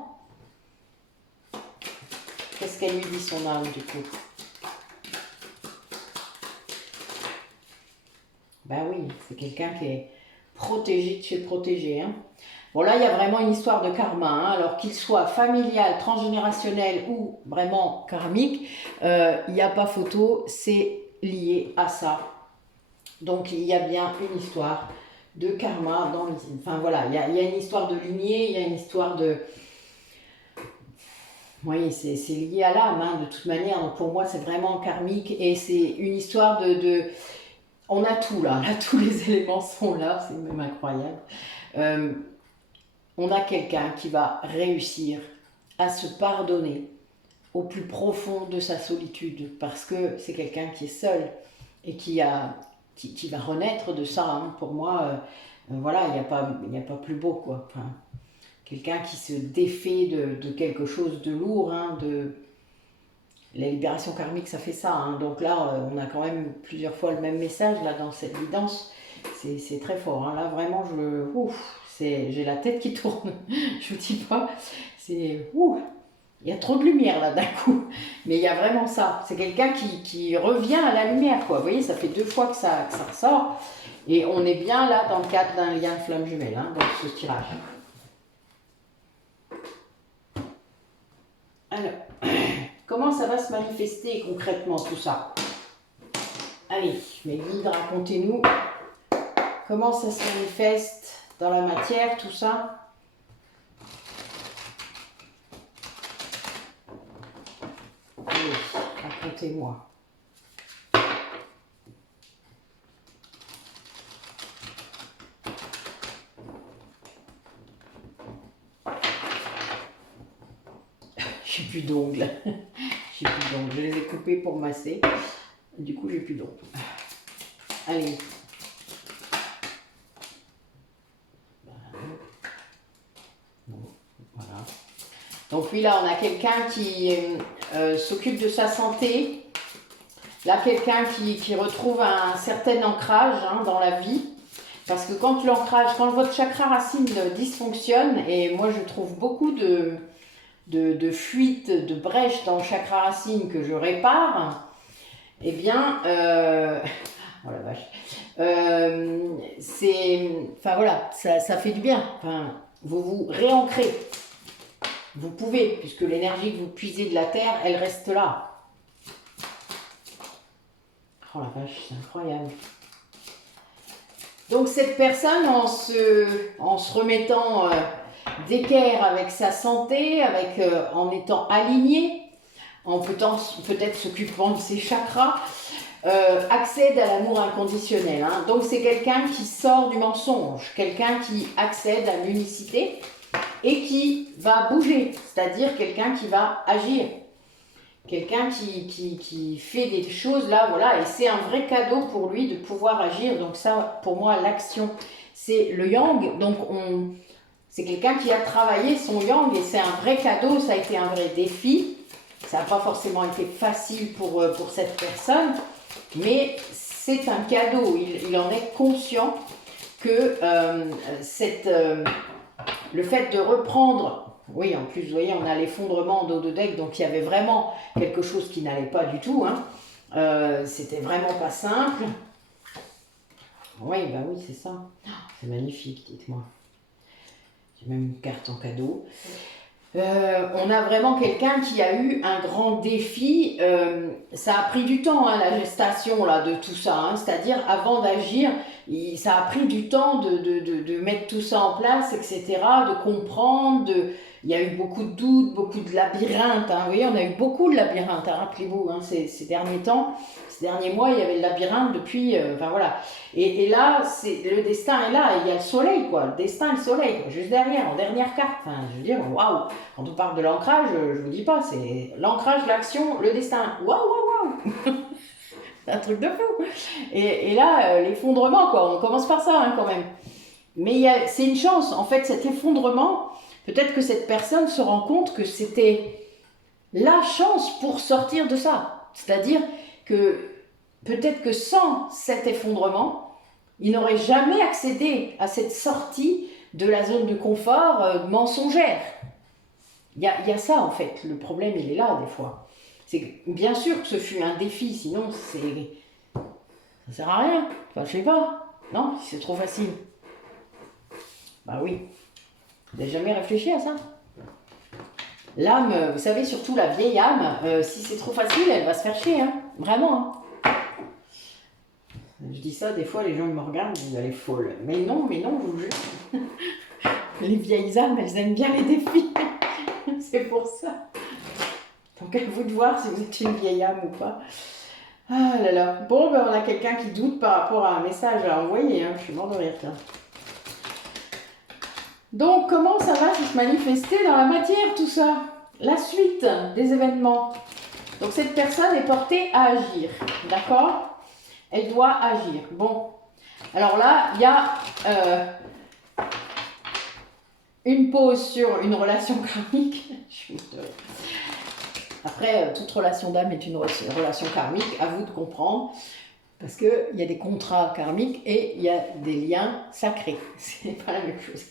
Qu'est-ce qu'elle lui dit son âme du coup? Ben oui, c'est quelqu'un qui est protégé de chez protégé. Hein. Bon là, il y a vraiment une histoire de karma. Hein. Alors qu'il soit familial, transgénérationnel ou vraiment karmique, il n'y a pas photo, c'est lié à ça. Donc il y a bien une histoire de karma dans les... Enfin voilà, il y a une histoire de lignée, il y a une histoire de... Oui, c'est lié à l'âme, hein, de toute manière. Donc pour moi, c'est vraiment karmique et c'est une histoire de... On a tout là, tous les éléments sont là, c'est même incroyable. On a quelqu'un qui va réussir à se pardonner au plus profond de sa solitude parce que c'est quelqu'un qui est seul et qui va renaître de ça. Hein. Pour moi, voilà, il n'y a pas plus beau quoi. Enfin, quelqu'un qui se défait de quelque chose de lourd, hein, de... La libération karmique, ça fait ça. Hein. Donc là, on a quand même plusieurs fois le même message là, dans cette guidance. C'est très fort. Hein. Là, vraiment, j'ai la tête qui tourne. Je vous dis pas. Il y a trop de lumière là d'un coup. Mais il y a vraiment ça. C'est quelqu'un qui revient à la lumière. Quoi. Vous voyez, ça fait 2 fois que ça ressort. Et on est bien là dans le cadre d'un lien de flamme jumelle, hein, dans ce tirage. Alors, comment ça va se manifester concrètement tout ça? Allez, mes guides, racontez-nous comment ça se manifeste dans la matière, tout ça. Allez, racontez-moi. J'ai plus d'ongles. J'ai plus d'ongles. Je les ai coupés pour masser. Du coup, j'ai plus d'ongles. Allez. Voilà. Donc oui, là, on a quelqu'un qui s'occupe de sa santé. Là, quelqu'un qui retrouve un certain ancrage hein, dans la vie. Parce que quand votre chakra racine dysfonctionne, et moi je trouve beaucoup de fuites, de brèches dans le chakra racine que je répare, eh bien, oh la vache, enfin voilà, ça fait du bien. Enfin, vous vous réancrez. Vous pouvez, puisque l'énergie que vous puisez de la terre, elle reste là. Oh la vache, c'est incroyable. Donc cette personne, en se remettant d'équerre avec sa santé, en étant alignée, en peut-être s'occupant de ses chakras, accède à l'amour inconditionnel. Hein. Donc c'est quelqu'un qui sort du mensonge, quelqu'un qui accède à l'unicité et qui va bouger, c'est-à-dire quelqu'un qui va agir. Quelqu'un qui fait des choses là, voilà, et c'est un vrai cadeau pour lui de pouvoir agir. Donc ça, pour moi, l'action, c'est le yang. Donc c'est quelqu'un qui a travaillé son yang et c'est un vrai cadeau, ça a été un vrai défi. Ça n'a pas forcément été facile pour cette personne, mais c'est un cadeau. Il en est conscient que le fait de reprendre... Oui, en plus, vous voyez, on a l'effondrement d'eau de deck, donc il y avait vraiment quelque chose qui n'allait pas du tout. Hein. C'était vraiment pas simple. Oui, bah oui, c'est ça. C'est magnifique, dites-moi. J'ai même une carte en cadeau. On a vraiment quelqu'un qui a eu un grand défi. Ça a pris du temps, hein, la gestation là, de tout ça. Hein. C'est-à-dire, avant d'agir, ça a pris du temps de mettre tout ça en place, etc., de comprendre, il y a eu beaucoup de doutes, beaucoup de labyrinthes. Hein. Vous voyez, on a eu beaucoup de labyrinthes, hein, rappelez-vous, hein, ces derniers temps, ces derniers mois, il y avait le labyrinthe depuis... Enfin voilà. Et là, le destin est là, il y a le soleil, quoi. Le destin et le soleil, quoi, juste derrière, en dernière carte. Enfin, je veux dire, waouh. Quand on parle de l'ancrage, je vous dis pas, c'est l'ancrage, l'action, le destin. Waouh, waouh, waouh. C'est un truc de fou. Et là, l'effondrement, quoi. On commence par ça, hein, quand même. Mais c'est une chance. En fait, cet effondrement, peut-être que cette personne se rend compte que c'était la chance pour sortir de ça. C'est-à-dire que peut-être que sans cet effondrement, il n'aurait jamais accédé à cette sortie de la zone de confort mensongère. Il y a ça, en fait. Le problème, il est là, des fois. C'est bien sûr que ce fut un défi, sinon ça sert à rien. Enfin, je sais pas. Non, c'est trop facile. Bah oui. Vous n'avez jamais réfléchi à ça? L'âme, vous savez, surtout la vieille âme, si c'est trop facile, elle va se faire chier, hein. Vraiment. Hein. Je dis ça, des fois, les gens me regardent, ils disent, elle est folle. Mais non, je vous jure. Les vieilles âmes, elles aiment bien les défis. C'est pour ça. Donc à vous de voir si vous êtes une vieille âme ou pas. Ah là là. Bon, ben on a quelqu'un qui doute par rapport à un message à envoyer. Hein. Je suis mort de rire là. Donc comment ça va se manifester dans la matière tout ça? La suite des événements. Donc cette personne est portée à agir. D'accord? Elle doit agir. Bon. Alors là, il y a une pause sur une relation karmique. Je suis morte de rire. Après, toute relation d'âme est une relation karmique, à vous de comprendre, parce qu'il y a des contrats karmiques et il y a des liens sacrés. C'est pas la même chose.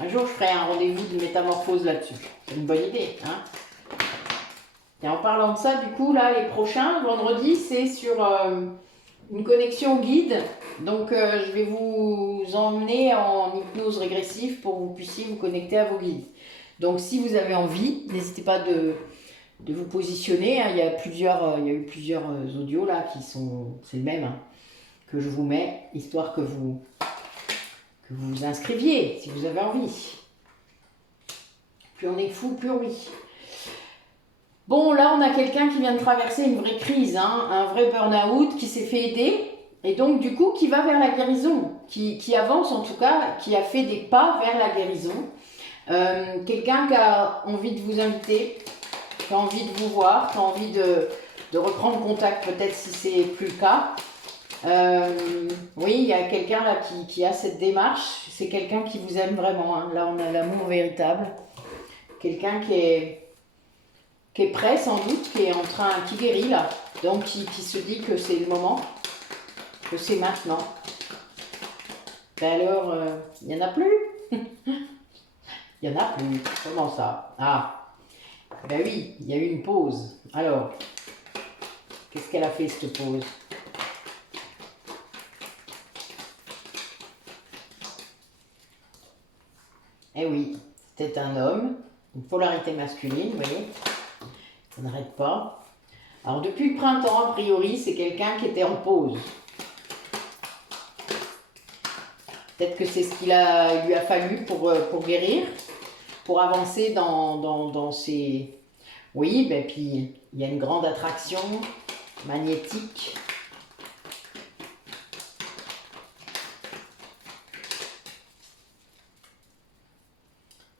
Un jour, je ferai un rendez-vous de métamorphose là-dessus. C'est une bonne idée. Hein. Et en parlant de ça, du coup, là, les prochains, vendredi, c'est sur une connexion guide. Donc, je vais vous emmener en hypnose régressive pour que vous puissiez vous connecter à vos guides. Donc, si vous avez envie, n'hésitez pas de vous positionner. Hein. Il y a eu plusieurs audios là qui sont... C'est le même hein, que je vous mets, histoire que vous vous inscriviez, si vous avez envie. Plus on est fou, plus on rit. Bon, là, on a quelqu'un qui vient de traverser une vraie crise, hein, un vrai burn-out, qui s'est fait aider, et donc, du coup, qui va vers la guérison, qui avance, en tout cas, qui a fait des pas vers la guérison. Quelqu'un qui a envie de vous inviter, qui a envie de vous voir, qui a envie de reprendre contact, peut-être si c'est plus le cas. Oui, il y a quelqu'un là qui a cette démarche, c'est quelqu'un qui vous aime vraiment, hein. Là, on a l'amour véritable. Quelqu'un qui est prêt sans doute, qui guérit là, donc qui se dit que c'est le moment, que c'est maintenant. Ben alors, il n'y en a plus. Il n'y en a plus. Comment ça? Ah, ben oui, il y a eu une pause. Alors, qu'est-ce qu'elle a fait cette pause? Eh oui, c'était un homme, une polarité masculine, vous voyez, ça n'arrête pas. Alors depuis le printemps, a priori, c'est quelqu'un qui était en pause. Peut-être que c'est ce qu'il lui a fallu pour guérir, pour avancer dans ses... Oui, ben puis il y a une grande attraction magnétique.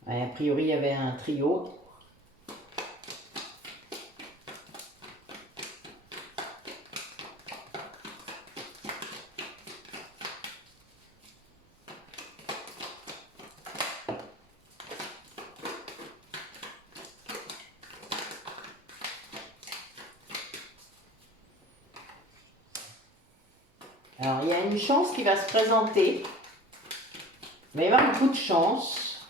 Ouais, a priori, il y avait un trio. Alors, il y a une chance qui va se présenter. Il va y avoir beaucoup de chance.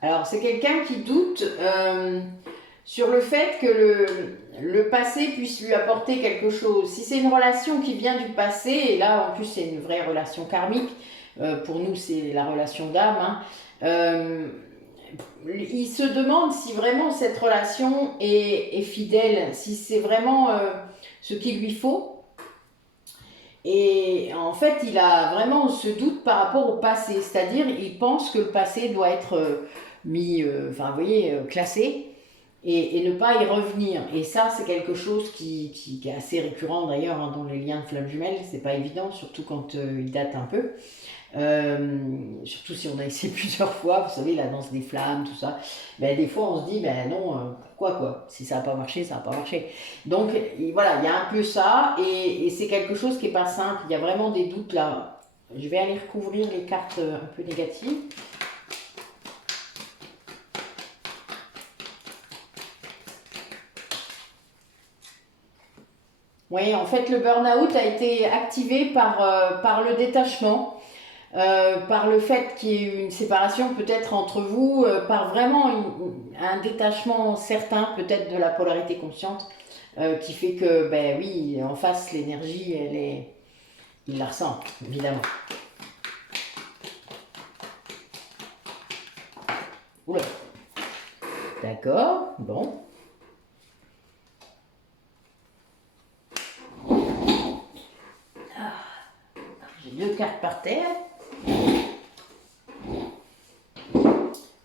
Alors, c'est quelqu'un qui doute sur le fait que le passé puisse lui apporter quelque chose. Si c'est une relation qui vient du passé, et là, en plus, c'est une vraie relation karmique, pour nous, c'est la relation d'âme, hein, il se demande si vraiment cette relation est fidèle, si c'est vraiment ce qu'il lui faut. Et en fait, il a vraiment ce doute par rapport au passé, c'est-à-dire il pense que le passé doit être mis, enfin, vous voyez, classé et ne pas y revenir. Et ça, c'est quelque chose qui est assez récurrent d'ailleurs hein, dans les liens de flammes jumelles. C'est pas évident, surtout quand ils datent un peu. Surtout si on a essayé plusieurs fois, vous savez, la danse des flammes, tout ça. Ben, des fois, on se dit, ben non, pourquoi quoi? Si ça n'a pas marché, ça n'a pas marché. Donc voilà, il y a un peu ça, et c'est quelque chose qui n'est pas simple. Il y a vraiment des doutes là. Je vais aller recouvrir les cartes un peu négatives. Oui, en fait, le burn-out a été activé par le détachement. Par le fait qu'il y ait une séparation peut-être entre vous, par vraiment un détachement certain peut-être de la polarité consciente, qui fait que, ben oui, en face, l'énergie, il la ressent, évidemment. Oula, d'accord, bon. J'ai deux cartes par terre.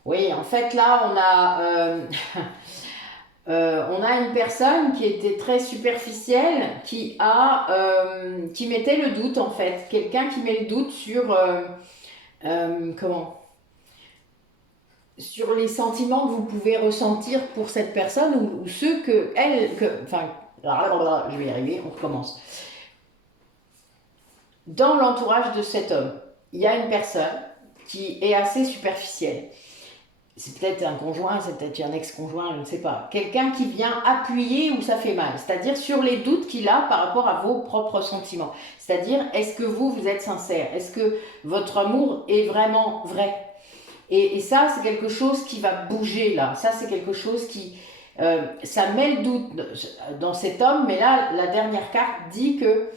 Oui, en fait, là, on a une personne qui était très superficielle, qui mettait le doute, en fait. Quelqu'un qui met le doute sur, comment sur les sentiments que vous pouvez ressentir pour cette personne ou ceux que elle, enfin, je vais y arriver, on recommence. Dans l'entourage de cet homme, il y a une personne qui est assez superficielle. C'est peut-être un conjoint, c'est peut-être un ex-conjoint, je ne sais pas. Quelqu'un qui vient appuyer où ça fait mal, c'est-à-dire sur les doutes qu'il a par rapport à vos propres sentiments. C'est-à-dire, est-ce que vous êtes sincère? Est-ce que votre amour est vraiment vrai? Et ça, c'est quelque chose qui va bouger là. Ça, c'est quelque chose qui... ça met le doute dans cet homme, mais là, la dernière carte dit que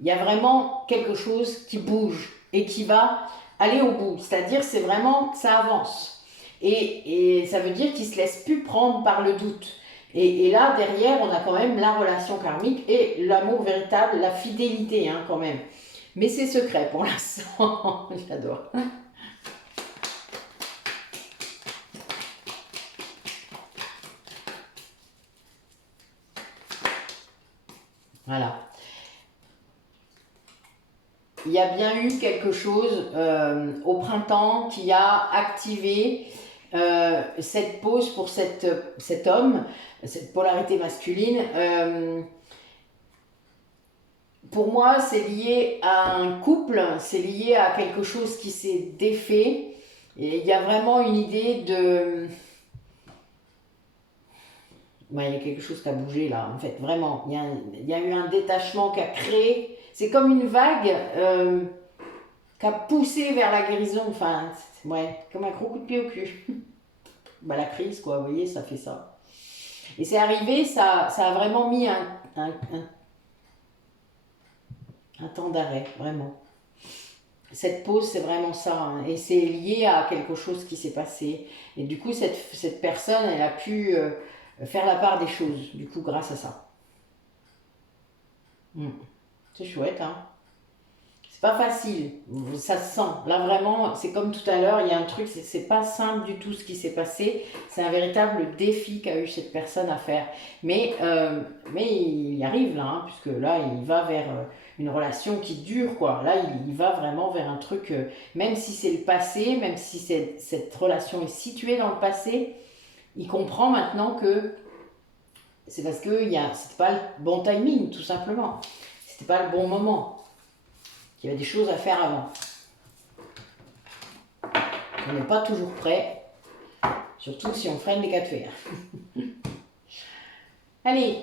il y a vraiment quelque chose qui bouge et qui va aller au bout. C'est-à-dire, c'est vraiment, ça avance. Et ça veut dire qu'il ne se laisse plus prendre par le doute. Et là, derrière, on a quand même la relation karmique et l'amour véritable, la fidélité, hein, quand même. Mais c'est secret pour l'instant. J'adore. Voilà. Il y a bien eu quelque chose au printemps qui a activé cette pause pour cet homme, cette polarité masculine. Pour moi, c'est lié à un couple, c'est lié à quelque chose qui s'est défait. Et il y a vraiment une idée de... Ouais, il y a quelque chose qui a bougé là, en fait, vraiment. Il y a eu un détachement qui a créé... C'est comme une vague qui a poussé vers la guérison, enfin, ouais, comme un gros coup de pied au cul. Bah, la crise, quoi, vous voyez, ça fait ça. Et c'est arrivé, ça a vraiment mis un temps d'arrêt, vraiment. Cette pause, c'est vraiment ça, hein, et c'est lié à quelque chose qui s'est passé. Et du coup, cette personne, elle a pu faire la part des choses, du coup, grâce à ça. C'est chouette, hein. pas facile, ça se sent. Là vraiment, c'est comme tout à l'heure, il y a un truc, c'est pas simple du tout ce qui s'est passé. C'est un véritable défi qu'a eu cette personne à faire. Mais il y arrive là, hein, puisque là, il va vers une relation qui dure, quoi. Là, il va vraiment vers un truc, même si c'est le passé, même si cette relation est située dans le passé, il comprend maintenant que c'est parce que c'était pas le bon timing, tout simplement. C'était pas le bon moment. Il y avait des choses à faire avant. On n'est pas toujours prêt, surtout si on freine les cas de fer. Allez,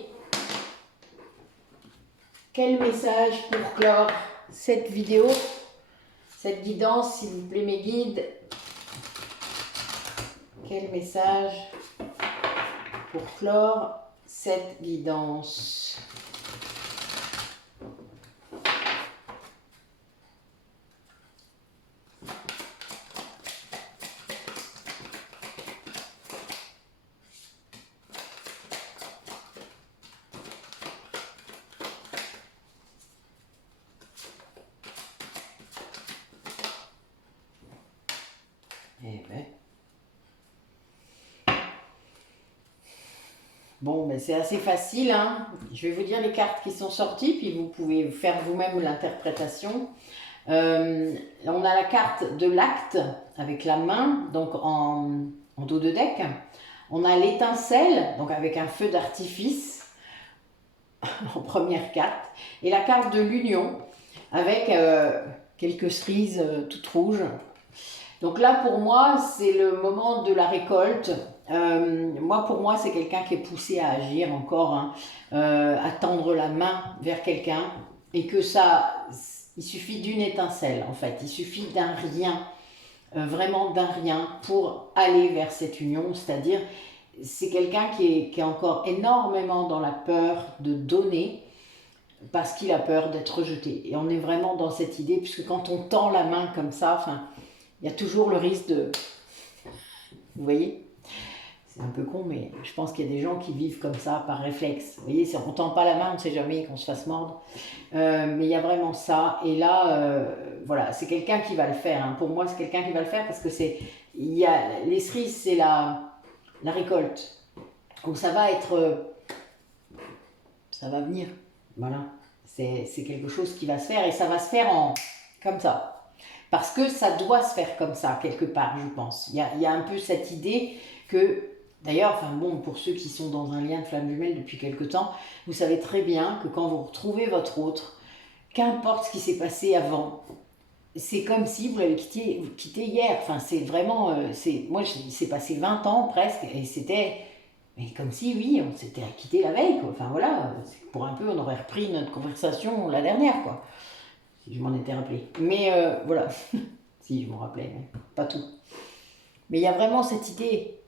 quel message pour clore cette vidéo, cette guidance, s'il vous plaît mes guides. Quel message pour clore cette guidance? Eh ben. Bon, ben c'est assez facile, hein. Je vais vous dire les cartes qui sont sorties, puis vous pouvez faire vous-même l'interprétation. On a la carte de l'acte avec la main, donc en dos de deck. On a l'étincelle, donc avec un feu d'artifice en première carte. Et la carte de l'union avec quelques cerises toutes rouges. Donc là, pour moi, c'est le moment de la récolte. Pour moi, c'est quelqu'un qui est poussé à agir encore, hein, à tendre la main vers quelqu'un. Et que il suffit d'une étincelle, en fait. Il suffit d'un rien, vraiment d'un rien, pour aller vers cette union. C'est-à-dire, c'est quelqu'un qui est encore énormément dans la peur de donner, parce qu'il a peur d'être rejeté. Et on est vraiment dans cette idée, puisque quand on tend la main comme ça, enfin, il y a toujours le risque de... Vous voyez? C'est un peu con, mais je pense qu'il y a des gens qui vivent comme ça par réflexe. Vous voyez, si on ne tend pas la main, on ne sait jamais qu'on se fasse mordre. Mais il y a vraiment ça. Et là, voilà, c'est quelqu'un qui va le faire. Hein. Pour moi, c'est quelqu'un qui va le faire parce que les cerises, c'est la récolte. Donc ça va être... ça va venir. Voilà. C'est quelque chose qui va se faire et ça va se faire comme ça. Parce que ça doit se faire comme ça, quelque part, je pense. Il y a un peu cette idée que, d'ailleurs, enfin bon, pour ceux qui sont dans un lien de flamme jumelle depuis quelque temps, vous savez très bien que quand vous retrouvez votre autre, qu'importe ce qui s'est passé avant, c'est comme si vous l'avez quitté hier. Enfin, c'est vraiment... moi, il s'est passé 20 ans presque, et c'était... Mais comme si, oui, on s'était quitté la veille, quoi. Enfin, voilà, pour un peu, on aurait repris notre conversation la dernière, quoi. Si je m'en étais rappelé. Mais voilà, si je m'en rappelais, mais pas tout. Mais il y a vraiment cette idée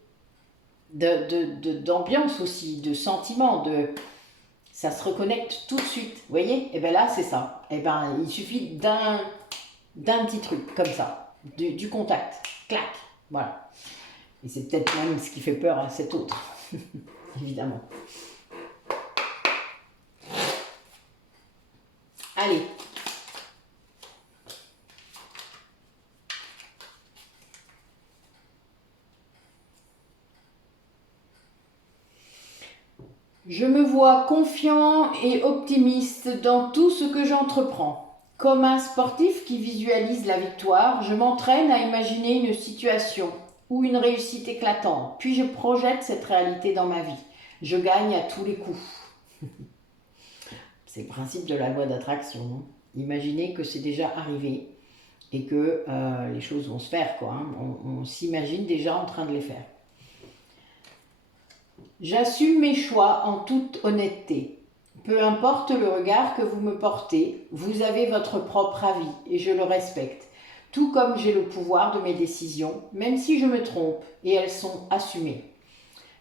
d'ambiance aussi, de sentiment, ça se reconnecte tout de suite. Vous voyez? Et bien là, c'est ça. Et ben, il suffit d'un petit truc, comme ça, du contact. Clac, voilà. Et c'est peut-être même ce qui fait peur à cet autre, évidemment. Allez. Je me vois confiant et optimiste dans tout ce que j'entreprends. Comme un sportif qui visualise la victoire, je m'entraîne à imaginer une situation ou une réussite éclatante, puis je projette cette réalité dans ma vie. Je gagne à tous les coups. C'est le principe de la loi d'attraction. Imaginez que c'est déjà arrivé et que les choses vont se faire, quoi. Hein. On s'imagine déjà en train de les faire. J'assume mes choix en toute honnêteté. Peu importe le regard que vous me portez, vous avez votre propre avis et je le respecte. Tout comme j'ai le pouvoir de mes décisions, même si je me trompe, et elles sont assumées.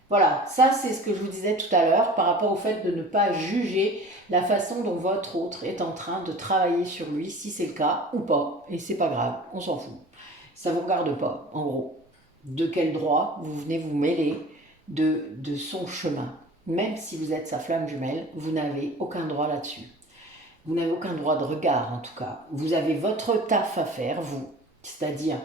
Voilà, ça c'est ce que je vous disais tout à l'heure par rapport au fait de ne pas juger la façon dont votre autre est en train de travailler sur lui, si c'est le cas ou pas. Et c'est pas grave, on s'en fout. Ça ne vous regarde pas, en gros. De quel droit vous venez vous mêler de son chemin. Même si vous êtes sa flamme jumelle, vous n'avez aucun droit là-dessus. Vous n'avez aucun droit de regard en tout cas. Vous avez votre taf à faire, vous. C'est-à-dire,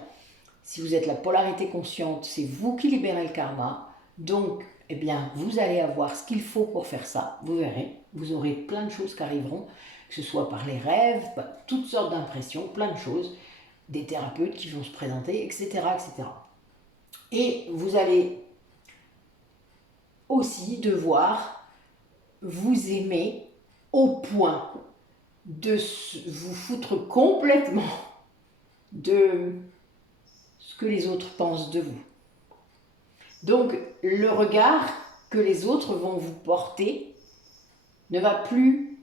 si vous êtes la polarité consciente, c'est vous qui libérez le karma. Donc, eh bien, vous allez avoir ce qu'il faut pour faire ça. Vous verrez, vous aurez plein de choses qui arriveront, que ce soit par les rêves, par toutes sortes d'impressions, plein de choses, des thérapeutes qui vont se présenter, etc., etc. Et vous allez aussi devoir vous aimer au point de vous foutre complètement de ce que les autres pensent de vous. Donc, le regard que les autres vont vous porter ne va plus,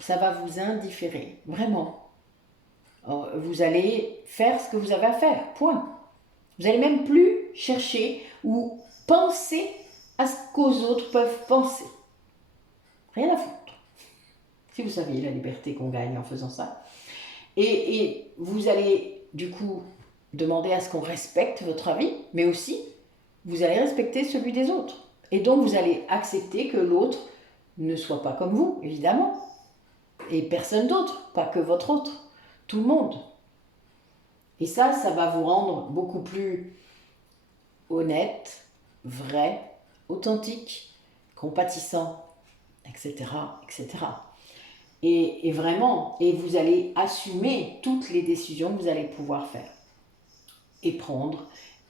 ça va vous indifférer, vraiment. Alors, vous allez faire ce que vous avez à faire, point. Vous n'allez même plus chercher ou penser à ce qu'aux autres peuvent penser. Rien à foutre. Si vous saviez la liberté qu'on gagne en faisant ça. Et vous allez, du coup, demander à ce qu'on respecte votre avis, mais aussi, vous allez respecter celui des autres. Et donc, vous allez accepter que l'autre ne soit pas comme vous, évidemment. Et personne d'autre, pas que votre autre. Tout le monde. Et ça va vous rendre beaucoup plus honnête, vrai, authentique, compatissant, etc., etc. Et vraiment, et vous allez assumer toutes les décisions que vous allez pouvoir faire et prendre,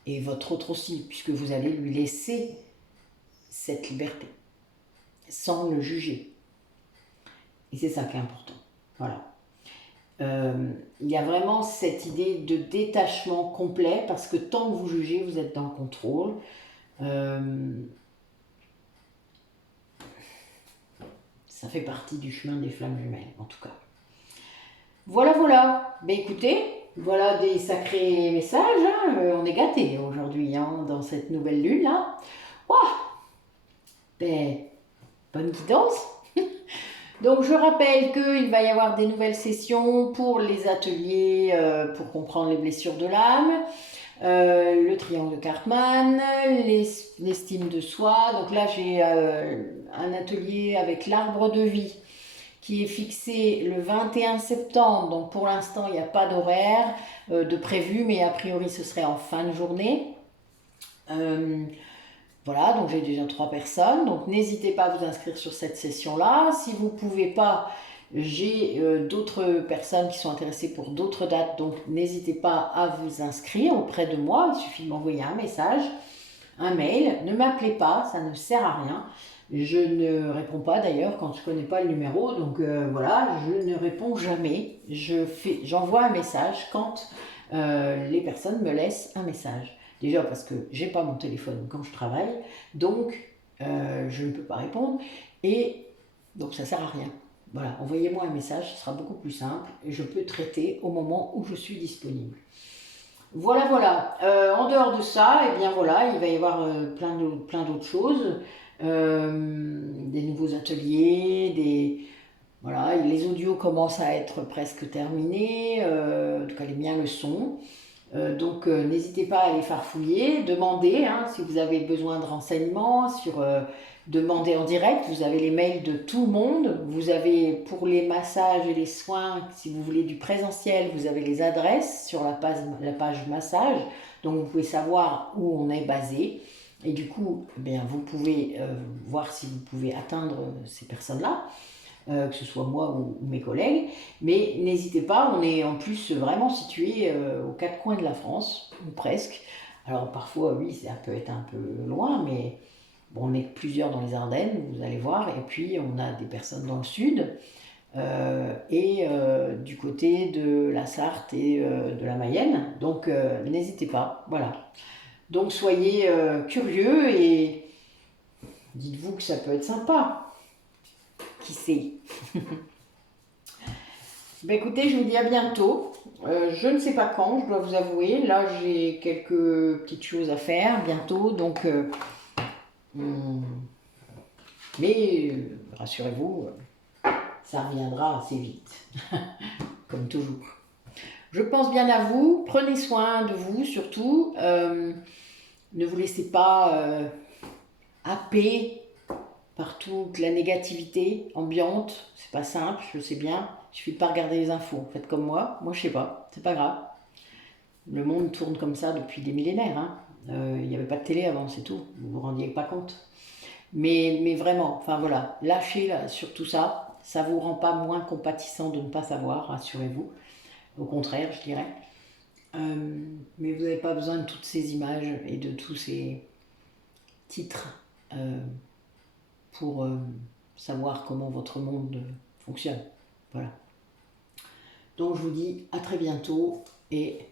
et votre autre aussi, puisque vous allez lui laisser cette liberté, sans le juger. Et c'est ça qui est important. Voilà. Il y a vraiment cette idée de détachement complet, parce que tant que vous jugez, vous êtes dans le contrôle. Ça fait partie du chemin des flammes jumelles, en tout cas. Voilà, voilà. Ben écoutez, voilà des sacrés messages. Hein. On est gâtés aujourd'hui hein, dans cette nouvelle lune-là. Ouah ben, bonne guidance. Donc je rappelle qu'il va y avoir des nouvelles sessions pour les ateliers pour comprendre les blessures de l'âme, le triangle de Karpman, l'estime de soi. Donc là j'ai un atelier avec l'arbre de vie qui est fixé le 21 septembre. Donc pour l'instant il n'y a pas d'horaire de prévu, mais a priori ce serait en fin de journée. Voilà, donc j'ai déjà 3 personnes, donc n'hésitez pas à vous inscrire sur cette session-là. Si vous ne pouvez pas, j'ai d'autres personnes qui sont intéressées pour d'autres dates, donc n'hésitez pas à vous inscrire auprès de moi. Il suffit de m'envoyer un message, un mail. Ne m'appelez pas, ça ne sert à rien. Je ne réponds pas d'ailleurs quand je ne connais pas le numéro, donc voilà, je ne réponds jamais. J'envoie un message quand les personnes me laissent un message. Déjà parce que j'ai pas mon téléphone quand je travaille, donc je ne peux pas répondre et donc ça sert à rien. Voilà, envoyez-moi un message, ce sera beaucoup plus simple et je peux traiter au moment où je suis disponible. Voilà, voilà. En dehors de ça, eh bien voilà, il va y avoir plein d'autres choses, des nouveaux ateliers, voilà, les audios commencent à être presque terminés, en tout cas les miens le sont. Donc n'hésitez pas à aller farfouiller, demandez hein, si vous avez besoin de renseignements, demandez en direct, vous avez les mails de tout le monde, vous avez pour les massages et les soins, si vous voulez du présentiel, vous avez les adresses sur la page massage, donc vous pouvez savoir où on est basé et du coup eh bien, vous pouvez voir si vous pouvez atteindre ces personnes-là. Que ce soit moi ou mes collègues, mais n'hésitez pas, on est en plus vraiment situé aux 4 coins de la France, ou presque. Alors parfois oui, ça peut être un peu loin, mais bon, on est plusieurs dans les Ardennes, vous allez voir, et puis on a des personnes dans le sud, et du côté de la Sarthe et de la Mayenne, donc n'hésitez pas, voilà. Donc soyez curieux et dites-vous que ça peut être sympa. Qui sait? Ben écoutez, je vous dis à bientôt. Je ne sais pas quand, je dois vous avouer. Là, j'ai quelques petites choses à faire bientôt, donc. Mais rassurez-vous, ça reviendra assez vite, comme toujours. Je pense bien à vous. Prenez soin de vous, surtout. Ne vous laissez pas happer partout, de la négativité ambiante. C'est pas simple, je sais bien. Il suffit de pas regarder les infos. Faites comme moi je sais pas, c'est pas grave. Le monde tourne comme ça depuis des millénaires. Hein. Il n'y avait pas de télé avant, c'est tout. Vous vous rendiez pas compte. Mais vraiment, enfin voilà, lâchez là, sur tout ça. Ça vous rend pas moins compatissant de ne pas savoir, rassurez-vous. Au contraire, je dirais. Mais vous n'avez pas besoin de toutes ces images et de tous ces titres pour savoir comment votre monde fonctionne. Voilà. Donc je vous dis à très bientôt et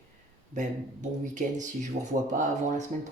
bon week-end si je ne vous revois pas avant la semaine prochaine.